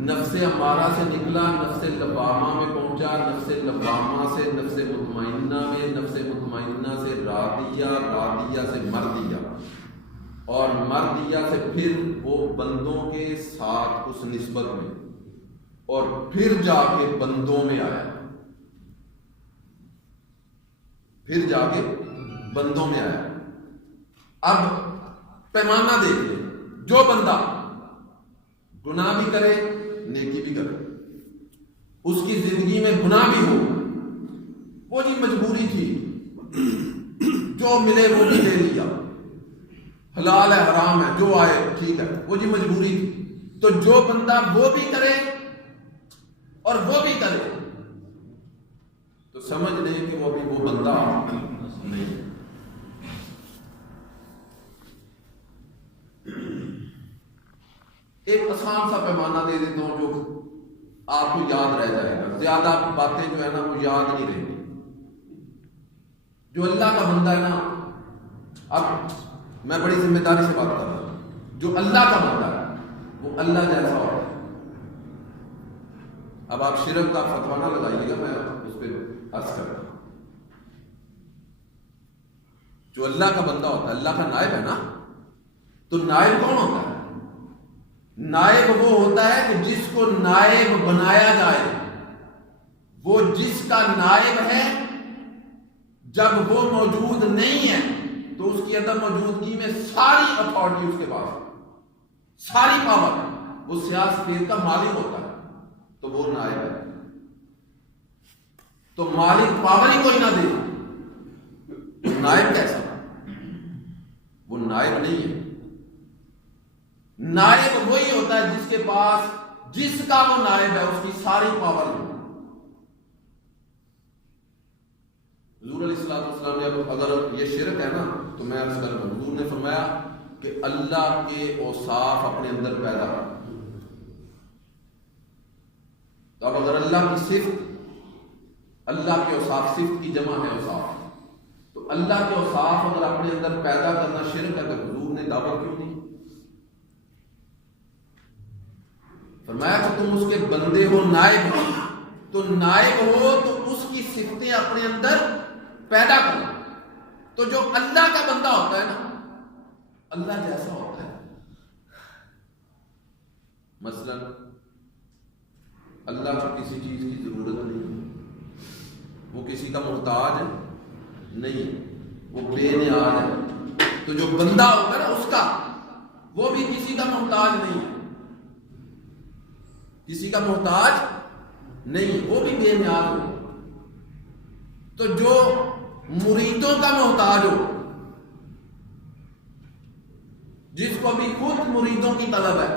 نفس امارہ سے نکلا، نفس لوامہ میں پہنچا، نفس لوامہ سے نفس مطمئنہ میں، نفس مطمئنہ سے راضیہ، راضیہ سے مردیہ، اور مردیہ سے پھر وہ بندوں کے ساتھ اس نسبت میں، اور پھر جا کے بندوں میں آیا، پھر جا کے بندوں میں آیا۔ اب پیمانہ دیکھ لیں، جو بندہ گناہ بھی کرے نیکی بھی کرے، اس کی زندگی میں گناہ بھی ہو، وہ جی مجبوری تھی، جو ملے وہ بھی لے لیا، حلال ہے حرام ہے جو آئے ٹھیک ہے، وہ جی مجبوری تھی۔ تو جو بندہ وہ بھی کرے اور وہ بھی کرے تو سمجھ لیں کہ وہ ابھی وہ بندہ نہیں۔ ایک آسان سا پیمانہ دے دیتا ہوں جو آپ کو یاد رہ جائے گا، زیادہ باتیں جو ہے نا وہ یاد نہیں رہیں گی۔ جو اللہ کا بندہ ہے نا، اب میں بڑی ذمہ داری سے بات کر رہا ہوں، جو اللہ کا بندہ ہے وہ اللہ جیسا ہوتا ہے۔ اب آپ شرک کا فتویٰ نہ لگائیے گا، میں اس پہ عرض کر رہا ہوں۔ جو اللہ کا بندہ ہوتا ہے، اللہ کا نائب ہے نا، تو نائب کون ہوتا ہے؟ نائب وہ ہوتا ہے کہ جس کو نائب بنایا جائے، وہ جس کا نائب ہے جب وہ موجود نہیں ہے تو اس کی عدم موجودگی میں ساری اتھارٹی اس کے پاس، ساری پاور، وہ سیاست کا مالک ہوتا ہے، تو وہ نائب ہے۔ تو مالک پاور ہی کوئی نہ دے تو نائب کیسا؟ وہ نائب نہیں ہے۔ نائب وہی ہوتا ہے جس کے پاس، جس کا وہ نائب ہے اس کی ساری پاور ہے۔ حضور علیہ السلام نے اگر یہ شرک ہے نا تو میں عرض کر رہا ہوں، حضور نے فرمایا کہ اللہ کے اوصاف اپنے اندر پیدا کر۔ تو اب اگر اللہ کی صفت، اللہ کے اوصاف، صفت کی جمع ہے اوصاف، تو اللہ کے اوصاف اگر اپنے اندر پیدا کرنا شرک ہے تو حضور نے دعوت کیوں دی؟ فرمایا کہ تم اس کے بندے ہو، نائب ہو، تو نائب ہو تو اس کی صفتیں اپنے اندر پیدا کرو۔ تو جو اللہ کا بندہ ہوتا ہے نا، اللہ جیسا ہوتا ہے۔ مثلا اللہ کو کسی چیز کی ضرورت نہیں، وہ کسی کا محتاج نہیں، وہ بے نیاز ہے۔ تو جو بندہ ہوگا نا اس کا، وہ بھی کسی کا محتاج نہیں ہے، کسی کا محتاج نہیں، وہ بھی بے نیاز ہو۔ تو جو مریدوں کا محتاج ہو، کو بھی خود مریدوں کی طلب ہے،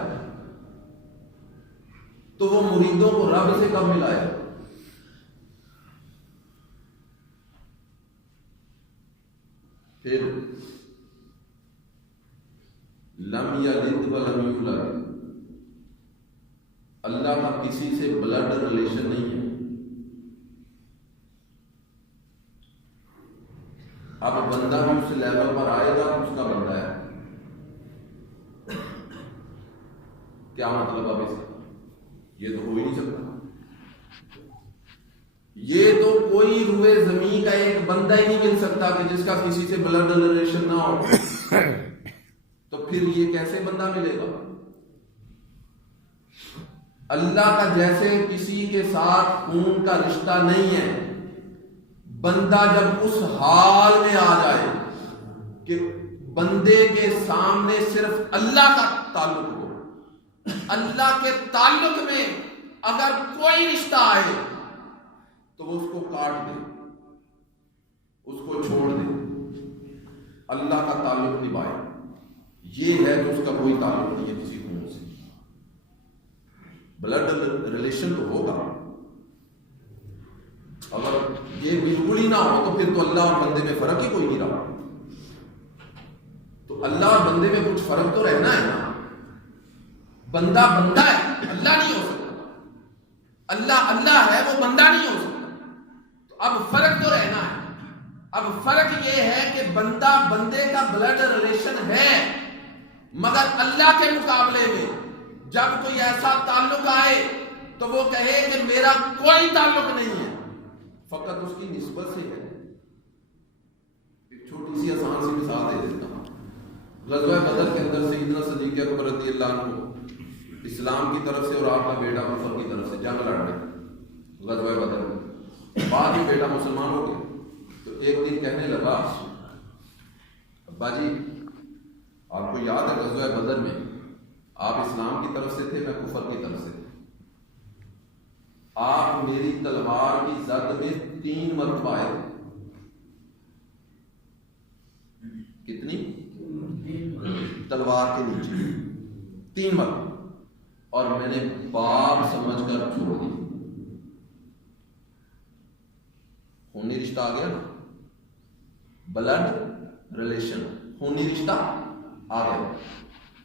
تو وہ مریدوں کو رب سے کب ملائے؟ پھر لم یلد ولم یولد، اللہ کا کسی سے بلڈ ریلیشن نہیں ہے۔ اب بندہ بھی اس لیول پر آئے گا، اس کا بندہ ہے، کیا مطلب اب اس کا؟ یہ تو ہو ہی نہیں سکتا، یہ تو کوئی روئے زمین کا ایک بندہ ہی نہیں مل سکتا کہ جس کا کسی سے بلڈ ریلیشن نہ ہو، تو پھر یہ کیسے بندہ ملے گا؟ اللہ کا جیسے کسی کے ساتھ خون کا رشتہ نہیں ہے، بندہ جب اس حال میں آ جائے کہ بندے کے سامنے صرف اللہ کا تعلق ہو، اللہ کے تعلق میں اگر کوئی رشتہ آئے تو وہ اس کو کاٹ دے، اس کو چھوڑ دے، اللہ کا تعلق نبھائے، یہ ہے تو اس کا کوئی تعلق نہیں ہے کسی خون سے۔ بلڈ ریلیشن تو ہوگا، اگر یہ بالکل ہی نہ ہو تو پھر تو اللہ اور بندے میں فرق ہی کوئی نہیں رہا۔ تو اللہ اور بندے میں کچھ فرق تو رہنا ہے نا، بندہ بندہ ہے، اللہ نہیں ہو سکتا، اللہ اللہ ہے، وہ بندہ نہیں ہو سکتا، تو اب فرق تو رہنا ہے۔ اب فرق یہ ہے کہ بندہ بندے کا بلڈ ریلیشن ہے، مگر اللہ کے مقابلے میں جب کوئی ایسا تعلق آئے تو وہ کہے کہ میرا کوئی تعلق نہیں ہے، فقط اس کی نسبت سے ہے۔ ایک چھوٹی سی آسان سی مثال دے دیتا ہوں۔ غزوہ بدر کے اندر سیدنا صدیق اکبر رضی اللہ عنہ اسلام کی طرف سے اور آپ کا بیٹا کفر کی طرف سے جنگ لڑ رہے غزوہ بدر میں، بعد میں بیٹا مسلمان ہو گیا، تو ایک دن کہنے لگا، ابا جی آپ کو یاد ہے غزوہ بدر میں آپ اسلام کی طرف سے تھے، میں کفر کی طرف سے تھے، آپ میری تلوار کی زد میں 3 مرتبہ آئے تھے، کتنی؟ تلوار کے نیچے 3 مرتبہ، اور میں نے باپ سمجھ کر چھوڑ دی۔ خونی رشتہ آ گیا نا، بلڈ ریلیشن، خونی رشتہ آ گیا۔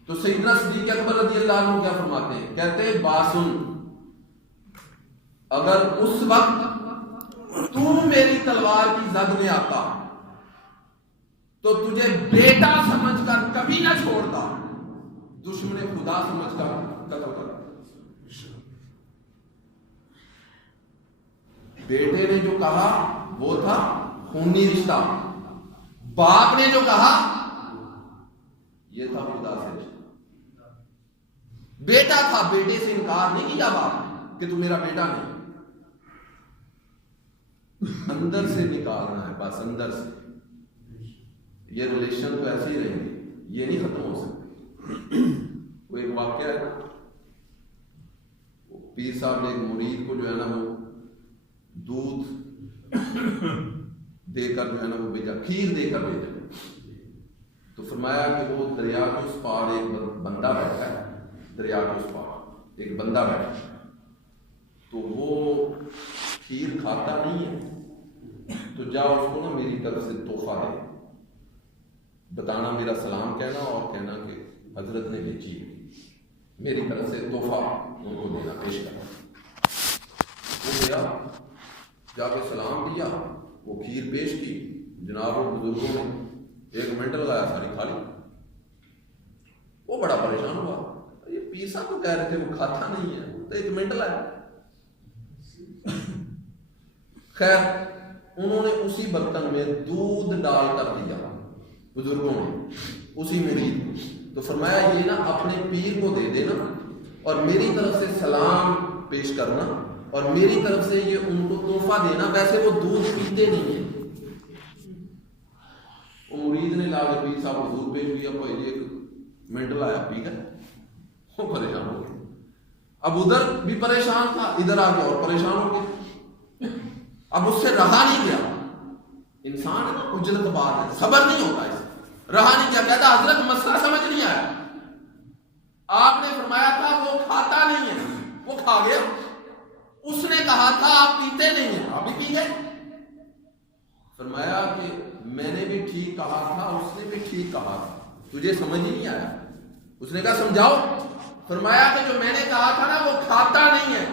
تو سیدنا صدیق اکبر رضی اللہ عنہ کیا فرماتے ہیں؟ کہتے ہیں باسن، اگر اس وقت تو میری تلوار کی زد میں آتا تو تجھے بیٹا سمجھ کر کبھی نہ چھوڑتا، دشمن خدا سمجھ کر قتل کرتا۔ بیٹے نے جو کہا وہ تھا خونی رشتہ، باپ نے جو کہا یہ تھا خدا سے رشتہ۔ بیٹا تھا، بیٹے سے انکار نہیں کیا باپ نے کہ تو میرا بیٹا نہیں، اندر سے نکالنا ہے، بس اندر سے۔ یہ ریلیشن تو ایسے ہی رہیں گے، یہ نہیں ختم ہو سکتے۔ وہ ایک واقعہ ہے، پیر صاحب نے ایک مرید کو جو ہے نا وہ دودھ دے کر جو ہے نا وہ بھیجا، کھیر دے کر بھیجا، تو فرمایا کہ وہ دریا کے اس پار ایک بندہ بیٹھا ہے، دریا کے اس پار ایک بندہ بیٹھا ہے، تو وہ کھیر کھاتا نہیں ہے، تو جا اس کو نا میری طرف سے تحفہ دے، بتانا میرا سلام کہنا اور کہنا کہ حضرت نے بھیجی ہے، میری طرف سے تحفہ ان کو دینا، پیش کرنا۔ وہ گیا، جا کے سلام دیا، وہ کھیر پیش کی، جناب اور بزرگوں نے 1 منٹ لگایا، ساری کھا لی۔ وہ بڑا پریشان ہوا، یہ پیر صاحب کو کہہ رہے تھے وہ کھاتا نہیں ہے، تو 1 منٹ لایا۔ خیر انہوں نے اسی برتن میں دودھ ڈال کر دیا بزرگوں نے اسی مرید کو، تو فرمایا یہ نا اپنے پیر کو دے دینا اور میری طرف سے سلام پیش کرنا اور میری طرف سے یہ ان کو تحفہ دینا، ویسے وہ دودھ پیتے نہیں ہیں۔ وہ مرید نے لا کے پیر صاحب کو دودھ پیش کیا، کوئی 1 منٹ لایا، پی گئے، وہ پریشان ہو گئے۔ اب ادھر بھی پریشان تھا، ادھر آ گیا اور پریشان ہو گئے، اب اس سے رہا نہیں گیا۔ انسان ہے، اجلت بات ہے، صبر نہیں ہوتا، اس رہا نہیں کیا، کہتا حضرت مسئلہ سمجھ نہیں آیا، آپ نے فرمایا تھا وہ کھاتا نہیں ہے، وہ کھا گیا۔ اس نے کہا تھا آپ پیتے نہیں ہیں، آپ بھی پی گئے۔ فرمایا کہ میں نے بھی ٹھیک کہا تھا، اس نے بھی ٹھیک کہا تھا، تجھے سمجھ ہی نہیں آیا۔ اس نے کہا سمجھاؤ۔ فرمایا کہ جو میں نے کہا تھا نا وہ کھاتا نہیں ہے،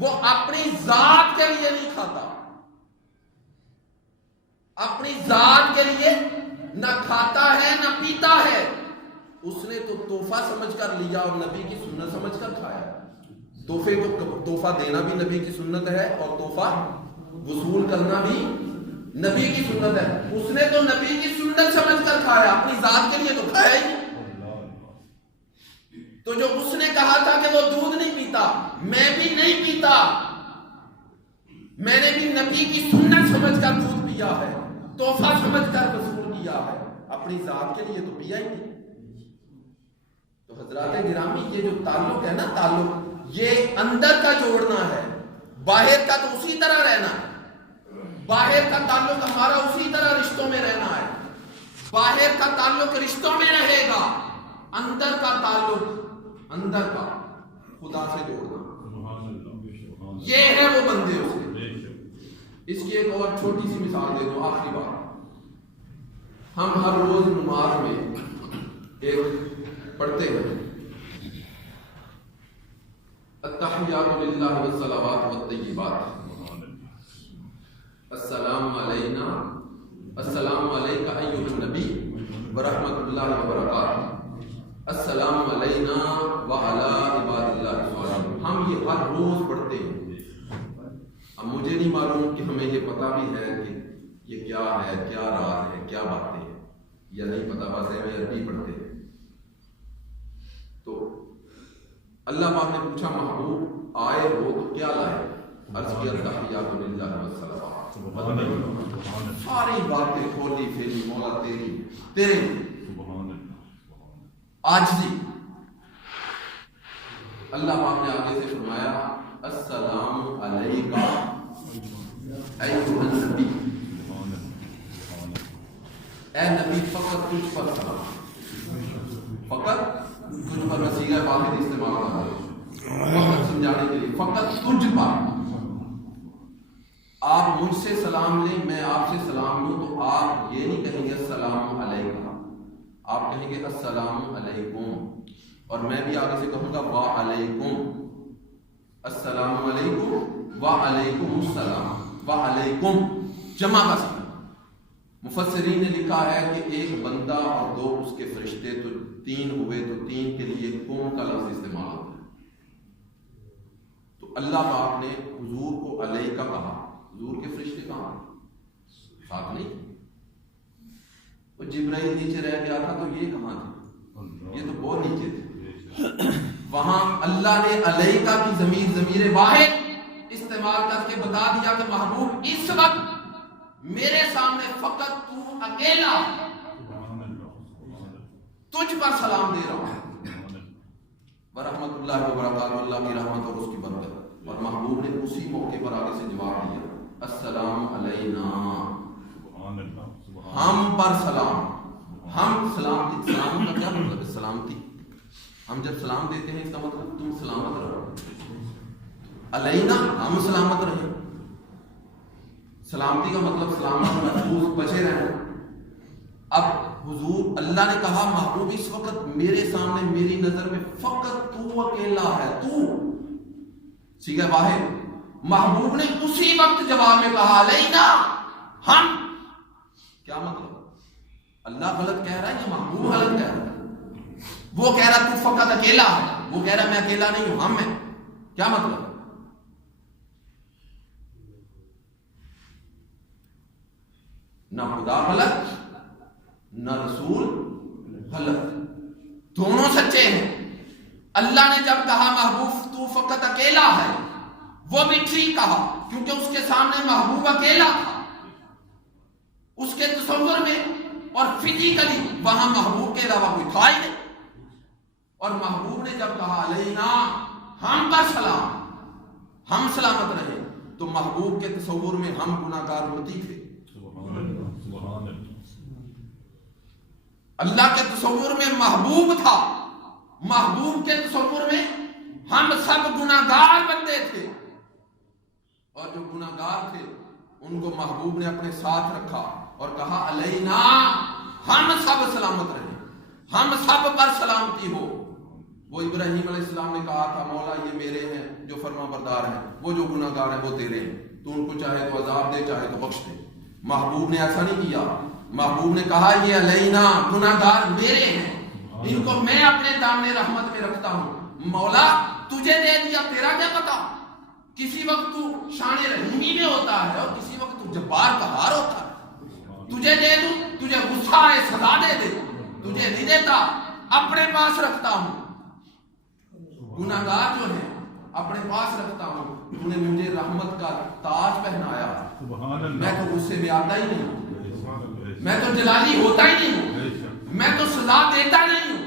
وہ اپنی ذات کے لیے نہیں کھاتا، اپنی ذات کے لیے نہ کھاتا ہے نہ پیتا ہے۔ اس نے تو تحفہ سمجھ کر لیا اور نبی کی سنت سمجھ کر کھایا۔ تحفے کو تحفہ دینا بھی نبی کی سنت ہے اور تحفہ وصول کرنا بھی نبی کی سنت ہے۔ اس نے تو نبی کی سنت سمجھ کر کھایا، اپنی ذات کے لیے تو کھایا ہی نہیں۔ تو جو اس نے کہا تھا کہ وہ دودھ نہیں پیتا، میں بھی نہیں پیتا، میں نے بھی نبی کی سنت سمجھ کر دودھ پیا ہے، تحفہ سمجھ کر وصول کیا ہے، اپنی ذات کے لیے تو پیا ہی نہیں۔ تو حضرات گرامی، یہ جو تعلق ہے نا، تعلق یہ اندر کا جوڑنا ہے، باہر کا تو اسی طرح رہنا ہے۔ باہر کا تعلق ہمارا اسی طرح رشتوں میں رہنا ہے، باہر کا تعلق رشتوں میں رہے گا، اندر کا تعلق، اندر کا خدا سے جوڑنا، یہ ہے وہ بندے اس کے۔ اس کی ایک اور چھوٹی سی مثال دے دو، آخری بات۔ ہم ہر روز نماز میں ایک پڑھتے ہیں التحیات للہ والصلوات والطیبات، السلام علینا، السلام علیکہ ایھا النبی ورحمۃ اللہ وبرکاتہ، السلام علینا وعلی عباد اللہ الصالحین۔ ہم یہ ہر روز پڑھتے ہیں۔ اب مجھے نہیں معلوم کہ ہمیں یہ پتہ بھی ہے کہ یہ کیا ہے، کیا راز ہے، کیا باتیں ہیں، یا نہیں پتہ، بس ہمیں عربی پڑھتے ہیں۔ تو اللہ پاک نے پوچھا محبوب آئے ہو تو کیا لائے؟ عرض کیا تحیات للہ والصلوات، ساری باتیں کھولی پھیلی مولا تیری، تیرے عاجزی۔ اللہ پاک نے آگے سے فرمایا السلام علیکہ ایھا النبی، اے نبی فقط تجھ پر سلام، فقط تجھ پر، صیغہ واحد استعمال کرنا ہے فقط سمجھانے کے لیے، فقط تجھ پر۔ آپ مجھ سے سلام لیں، میں آپ سے سلام لوں، تو آپ یہ نہیں کہیں گے السلام علیکم، آپ کہیں گے السلام علیکم، اور میں بھی آگے سے کہوں گا وعلیکم، السلام علیکم وعلیکم السلام، وعلیکم جمع کا صیغہ۔ مفسرین نے لکھا ہے کہ ایک بندہ اور دو اس کے فرشتے، تو تین ہوئے، تو تین کے لیے کون کا لفظ استعمال ہوتا ہے۔ تو اللہ پاک نے حضور کو علیکہ کہا، حضور کے فرشتے کہاں؟ ساتھ نہیں، وہ جبرائیل نیچے رہ گیا تھا، تو یہ کہاں تھے؟ یہ تو بہت نیچے تھے۔ وہاں اللہ نے علیکہ کی ضمیر واحد استعمال کر کے بتا دیا کہ محبوب اس وقت میرے سامنے فقط تو اکیلا، تجھ پر سلام دے رہا ہوں، ورحمۃ اللہ وبرکاتہ، اللہ کی رحمت اور اس کی برکت۔ اور محبوب نے اسی موقع پر آگے سے جواب دیا السلام علینا، ہم پر سلام۔ ہم سلامتی، سلام کا کیا مطلب ہے؟ سلامتی، ہم جب سلام دیتے ہیں اس کا مطلب تم سلامت رہو، علینا ہم سلامت رہیں۔ سلامتی کا مطلب سلامت، محفوظ، بچے رہنا۔ اب حضور اللہ نے کہا محبوب اس وقت میرے سامنے میری نظر میں فقط تو اکیلا ہے، تو صیغہ واحد۔ محبوب نے اسی وقت جواب میں کہا علینا، ہم۔ کیا مطلب؟ اللہ غلط کہہ رہا ہے یا محبوب غلط کہہ رہا ہے؟ وہ کہہ رہا تو فقط اکیلا ہے، وہ کہہ رہا میں اکیلا نہیں ہوں، ہم ہیں۔ کیا مطلب؟ نہ خدا غلط نہ رسول غلط، دونوں سچے ہیں۔ اللہ نے جب کہا محبوب تو فقط اکیلا ہے، وہ بھی ٹھیک کہا، کیونکہ اس کے سامنے محبوب اکیلا تھا۔ اس کے تصور میں اور فزیکلی وہاں محبوب کے علاوہ کوئی تھا ہی نہیں۔ اور محبوب نے جب کہا علینا، ہم پر سلام، ہم سلامت رہے، تو محبوب کے تصور میں ہم گناہگار امتی تھے۔ اللہ کے تصور میں محبوب تھا، محبوب کے تصور میں ہم سب گناہگار بندے تھے، اور جو گناہگار تھے ان کو محبوب نے اپنے ساتھ رکھا اور کہا علینا، ہم سب سلامت رہیں، ہم سب پر سلامتی ہو۔ وہ ابراہیم علیہ السلام نے کہا تھا مولا یہ میرے ہیں جو فرما بردار ہیں، وہ جو گناہگار ہیں وہ تیرے ہیں، تو ان کو چاہے تو عذاب دے چاہے تو بخش دے۔ محبوب نے ایسا نہیں کیا، محبوب نے کہا یہ علینا گناہگار میرے ہیں، ان کو میں اپنے دامن رحمت میں رکھتا ہوں۔ مولا تجھے دے دیا، تیرا کیا پتا، کسی وقت تو شان رحیمی میں ہوتا ہے اور کسی وقت تو جبار قہار ہوتا ہے۔ تجھے دے دوں، تجھے غصہ ہے سزا دے دے، تجھے نہیں دیتا، اپنے پاس رکھتا ہوں۔ گناہگار جو ہے اپنے پاس رکھتا ہوں، تو نے مجھے رحمت کا تاج پہنایا، میں تو غصے میں آتا ہی نہیں ہوں، میں تو جلالی ہوتا ہی نہیں ہوں، میں تو سزا دیتا نہیں ہوں،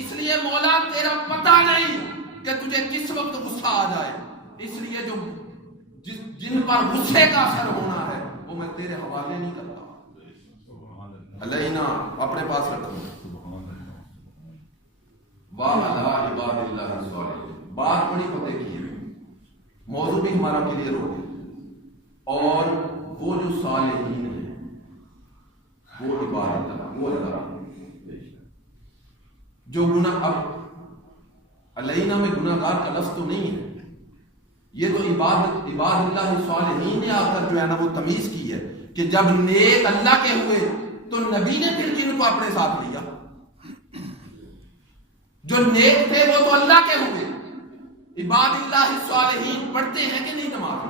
اس لیے مولا تیرا پتہ نہیں کہ تجھے کس وقت غصہ آ جائے، اس لیے جو جن پر غصے کا اثر ہونا ہے وہ میں تیرے حوالے نہیں کرتا، علینا اپنے پاس رکھوں۔ وَعَلَىٰ عِبَادِ اللَّهِ الصَّالِحِينَ، بات بڑی پتہ کی ہے، موضوع بھی ہمارا کلیئر ہو گیا، اور وہ جو صالحین ہیں وہ عباد اللہ، وہ اللہ جو گناہ، اب علینا میں گناہگار کا لفظ تو نہیں ہے، یہ تو عباد اللہ الصالحین نے آ کر جو ہے نا وہ تمیز کی ہے کہ جب نیک اللہ کے ہوئے تو نبی نے پھر کن کو اپنے ساتھ لیا؟ جو نیک تھے وہ تو اللہ کے ہوئے، عباد اللہ الصالحین پڑھتے ہیں کہ نہیں نماز،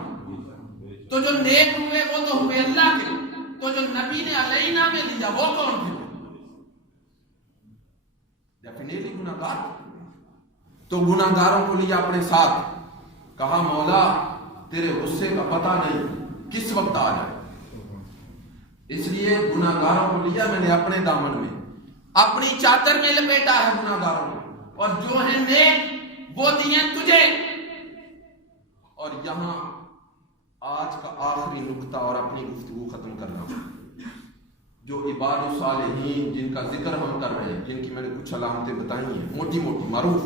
تو جو نیک ہوئے وہ تو ہوئے اللہ کے، تو جو نبی نے علینا میں لیا وہ کون تھے؟ ڈیفینیٹلی گناہگار، تو گناہگاروں کو لیا اپنے ساتھ، کہا مولا تیرے غصے کا پتہ نہیں کس وقت آ جائے، اس لیے گناہگاروں کو لیا میں نے اپنے دامن میں، اپنی چادر میں لپیٹا ہے گناہگاروں کو، اور جو ہیں نیک وہ دیے تجھے۔ اور یہاں آج کا آخری نقطہ اور اپنی گفتگو ختم کرنا، جو عباد الصالحین جن کا ذکر ہم کر رہے ہیں، جن کی میں نے کچھ علامتیں بتائی ہیں موٹی موٹی معروف،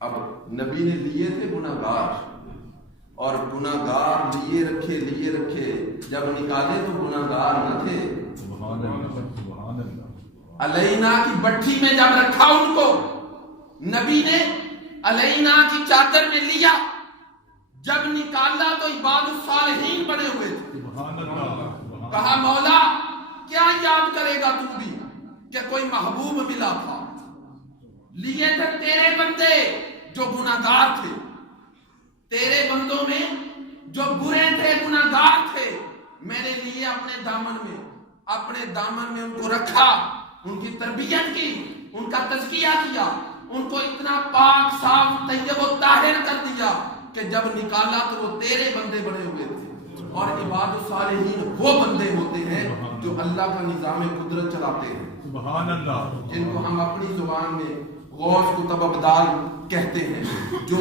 اب نبی نے لیے تھے گناہگار، اور گناہگار لیے رکھے جب نکالے تو گناہگار نہ تھے، علینا کی بٹھی میں جب رکھا ان کو نبی نے، علینا کی چادر میں لیا، جب نکالا تو عباد الصالحین بنے ہوئے تھے۔ کہا مولا کیا یاد کرے گا تو بھی کہ کوئی محبوب ملا تھا، لیے تھے تیرے بندے جو گناہگار تھے، تیرے بندوں میں جو برے تھے گناہگار تھے، میں نے لیے اپنے دامن میں ان کو رکھا، ان کی تربیت کی، ان کا تزکیہ کیا، ان کو اتنا پاک صاف طیب و طاہر کر دیا کہ جب نکالا تو وہ تیرے بندے بنے ہوئے تھے۔ اور عباد الصالحین وہ بندے ہوتے ہیں جو اللہ کا نظام قدرت چلاتے ہیں، سبحان اللہ، جن کو ہم اپنی زبان میں غوث کتب ابدال کہتے ہیں، جو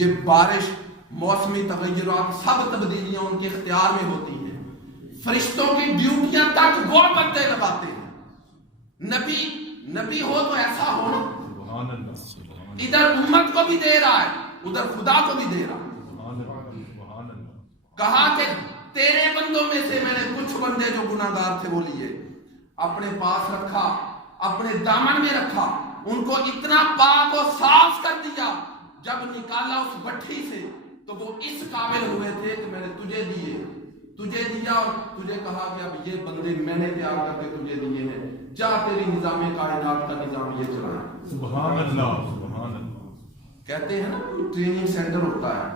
یہ بارش، موسمی تغیرات، سب تبدیلیاں ان کے اختیار میں ہوتی ہیں، فرشتوں کی ڈیوٹیاں تک وہ بندے لگاتے ہیں۔ نبی ہو تو ایسا ہو نا، ادھر امت کو بھی دے رہا ہے، ادھر خدا کو بھی دے رہا ہے۔ کہا کہ تیرے بندوں میں سے میں نے کچھ بندے جو گناہگار تھے وہ لیے، اپنے پاس رکھا، اپنے دامن میں رکھا، ان کو اتنا پاک و صاف کر دیا، جب نکالا اس بٹھی سے تو وہ اس قابل ہوئے تھے کہ میں نے تجھے دیا اور تجھے کہا کہ اب یہ بندے میں نے تیار کر کے تجھے دیے ہیں، جا تیری نظام کائنات کا نظام یہ چلائے۔ سبحان اللہ، سبحان اللہ۔ کہتے ہیں نا ٹریننگ سینٹر ہوتا ہے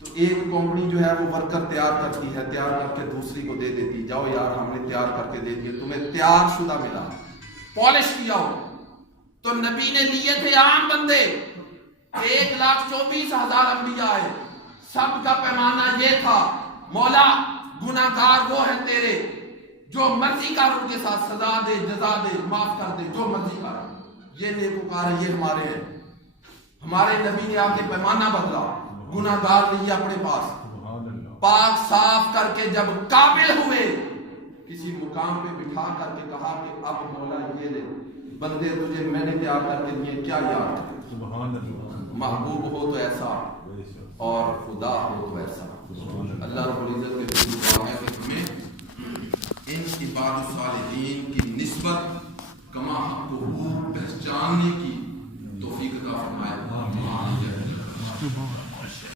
تو ایک کمپنی جو ہے وہ ورکر تیار کرتی ہے، تیار کر کے دوسری کو دے دیتی، جاؤ یار ہم نے تیار کر کے دے دیے، تمہیں تیار شدہ ملا، پالش کیا ہو۔ تو نبی نے لیے تھے عام بندے، 1,24,000 انبیاء آئے، سب کا پیمانہ یہ تھا مولا گناہگار وہ ہیں تیرے، جو مرضی کر ان کے ساتھ سزا دے، جزا دے، معاف کر دے، جو مرضی کر، یہ نیکوکار ہے، یہ ہمارے ہیں۔ ہمارے نبی نے آ کے پیمانہ بدلا، گناہگار لیے اپنے پاس، پاک صاف کر کے جب قابل ہوئے، کسی مقام پہ بٹھا کر کے کہا کہ اب مولا یہ لے، بندے تجھے میں نے تیار کر کے دیے، کیا یاد ہے؟ سبحان اللہ، محبوب ہو تو ایسا اور خدا ہو تو ایسا۔ اللہ رب العزت کے حضور دعا ہے کہ ہمیں ان عباد الصالحین کی نسبت کما حقہ پہچاننے کی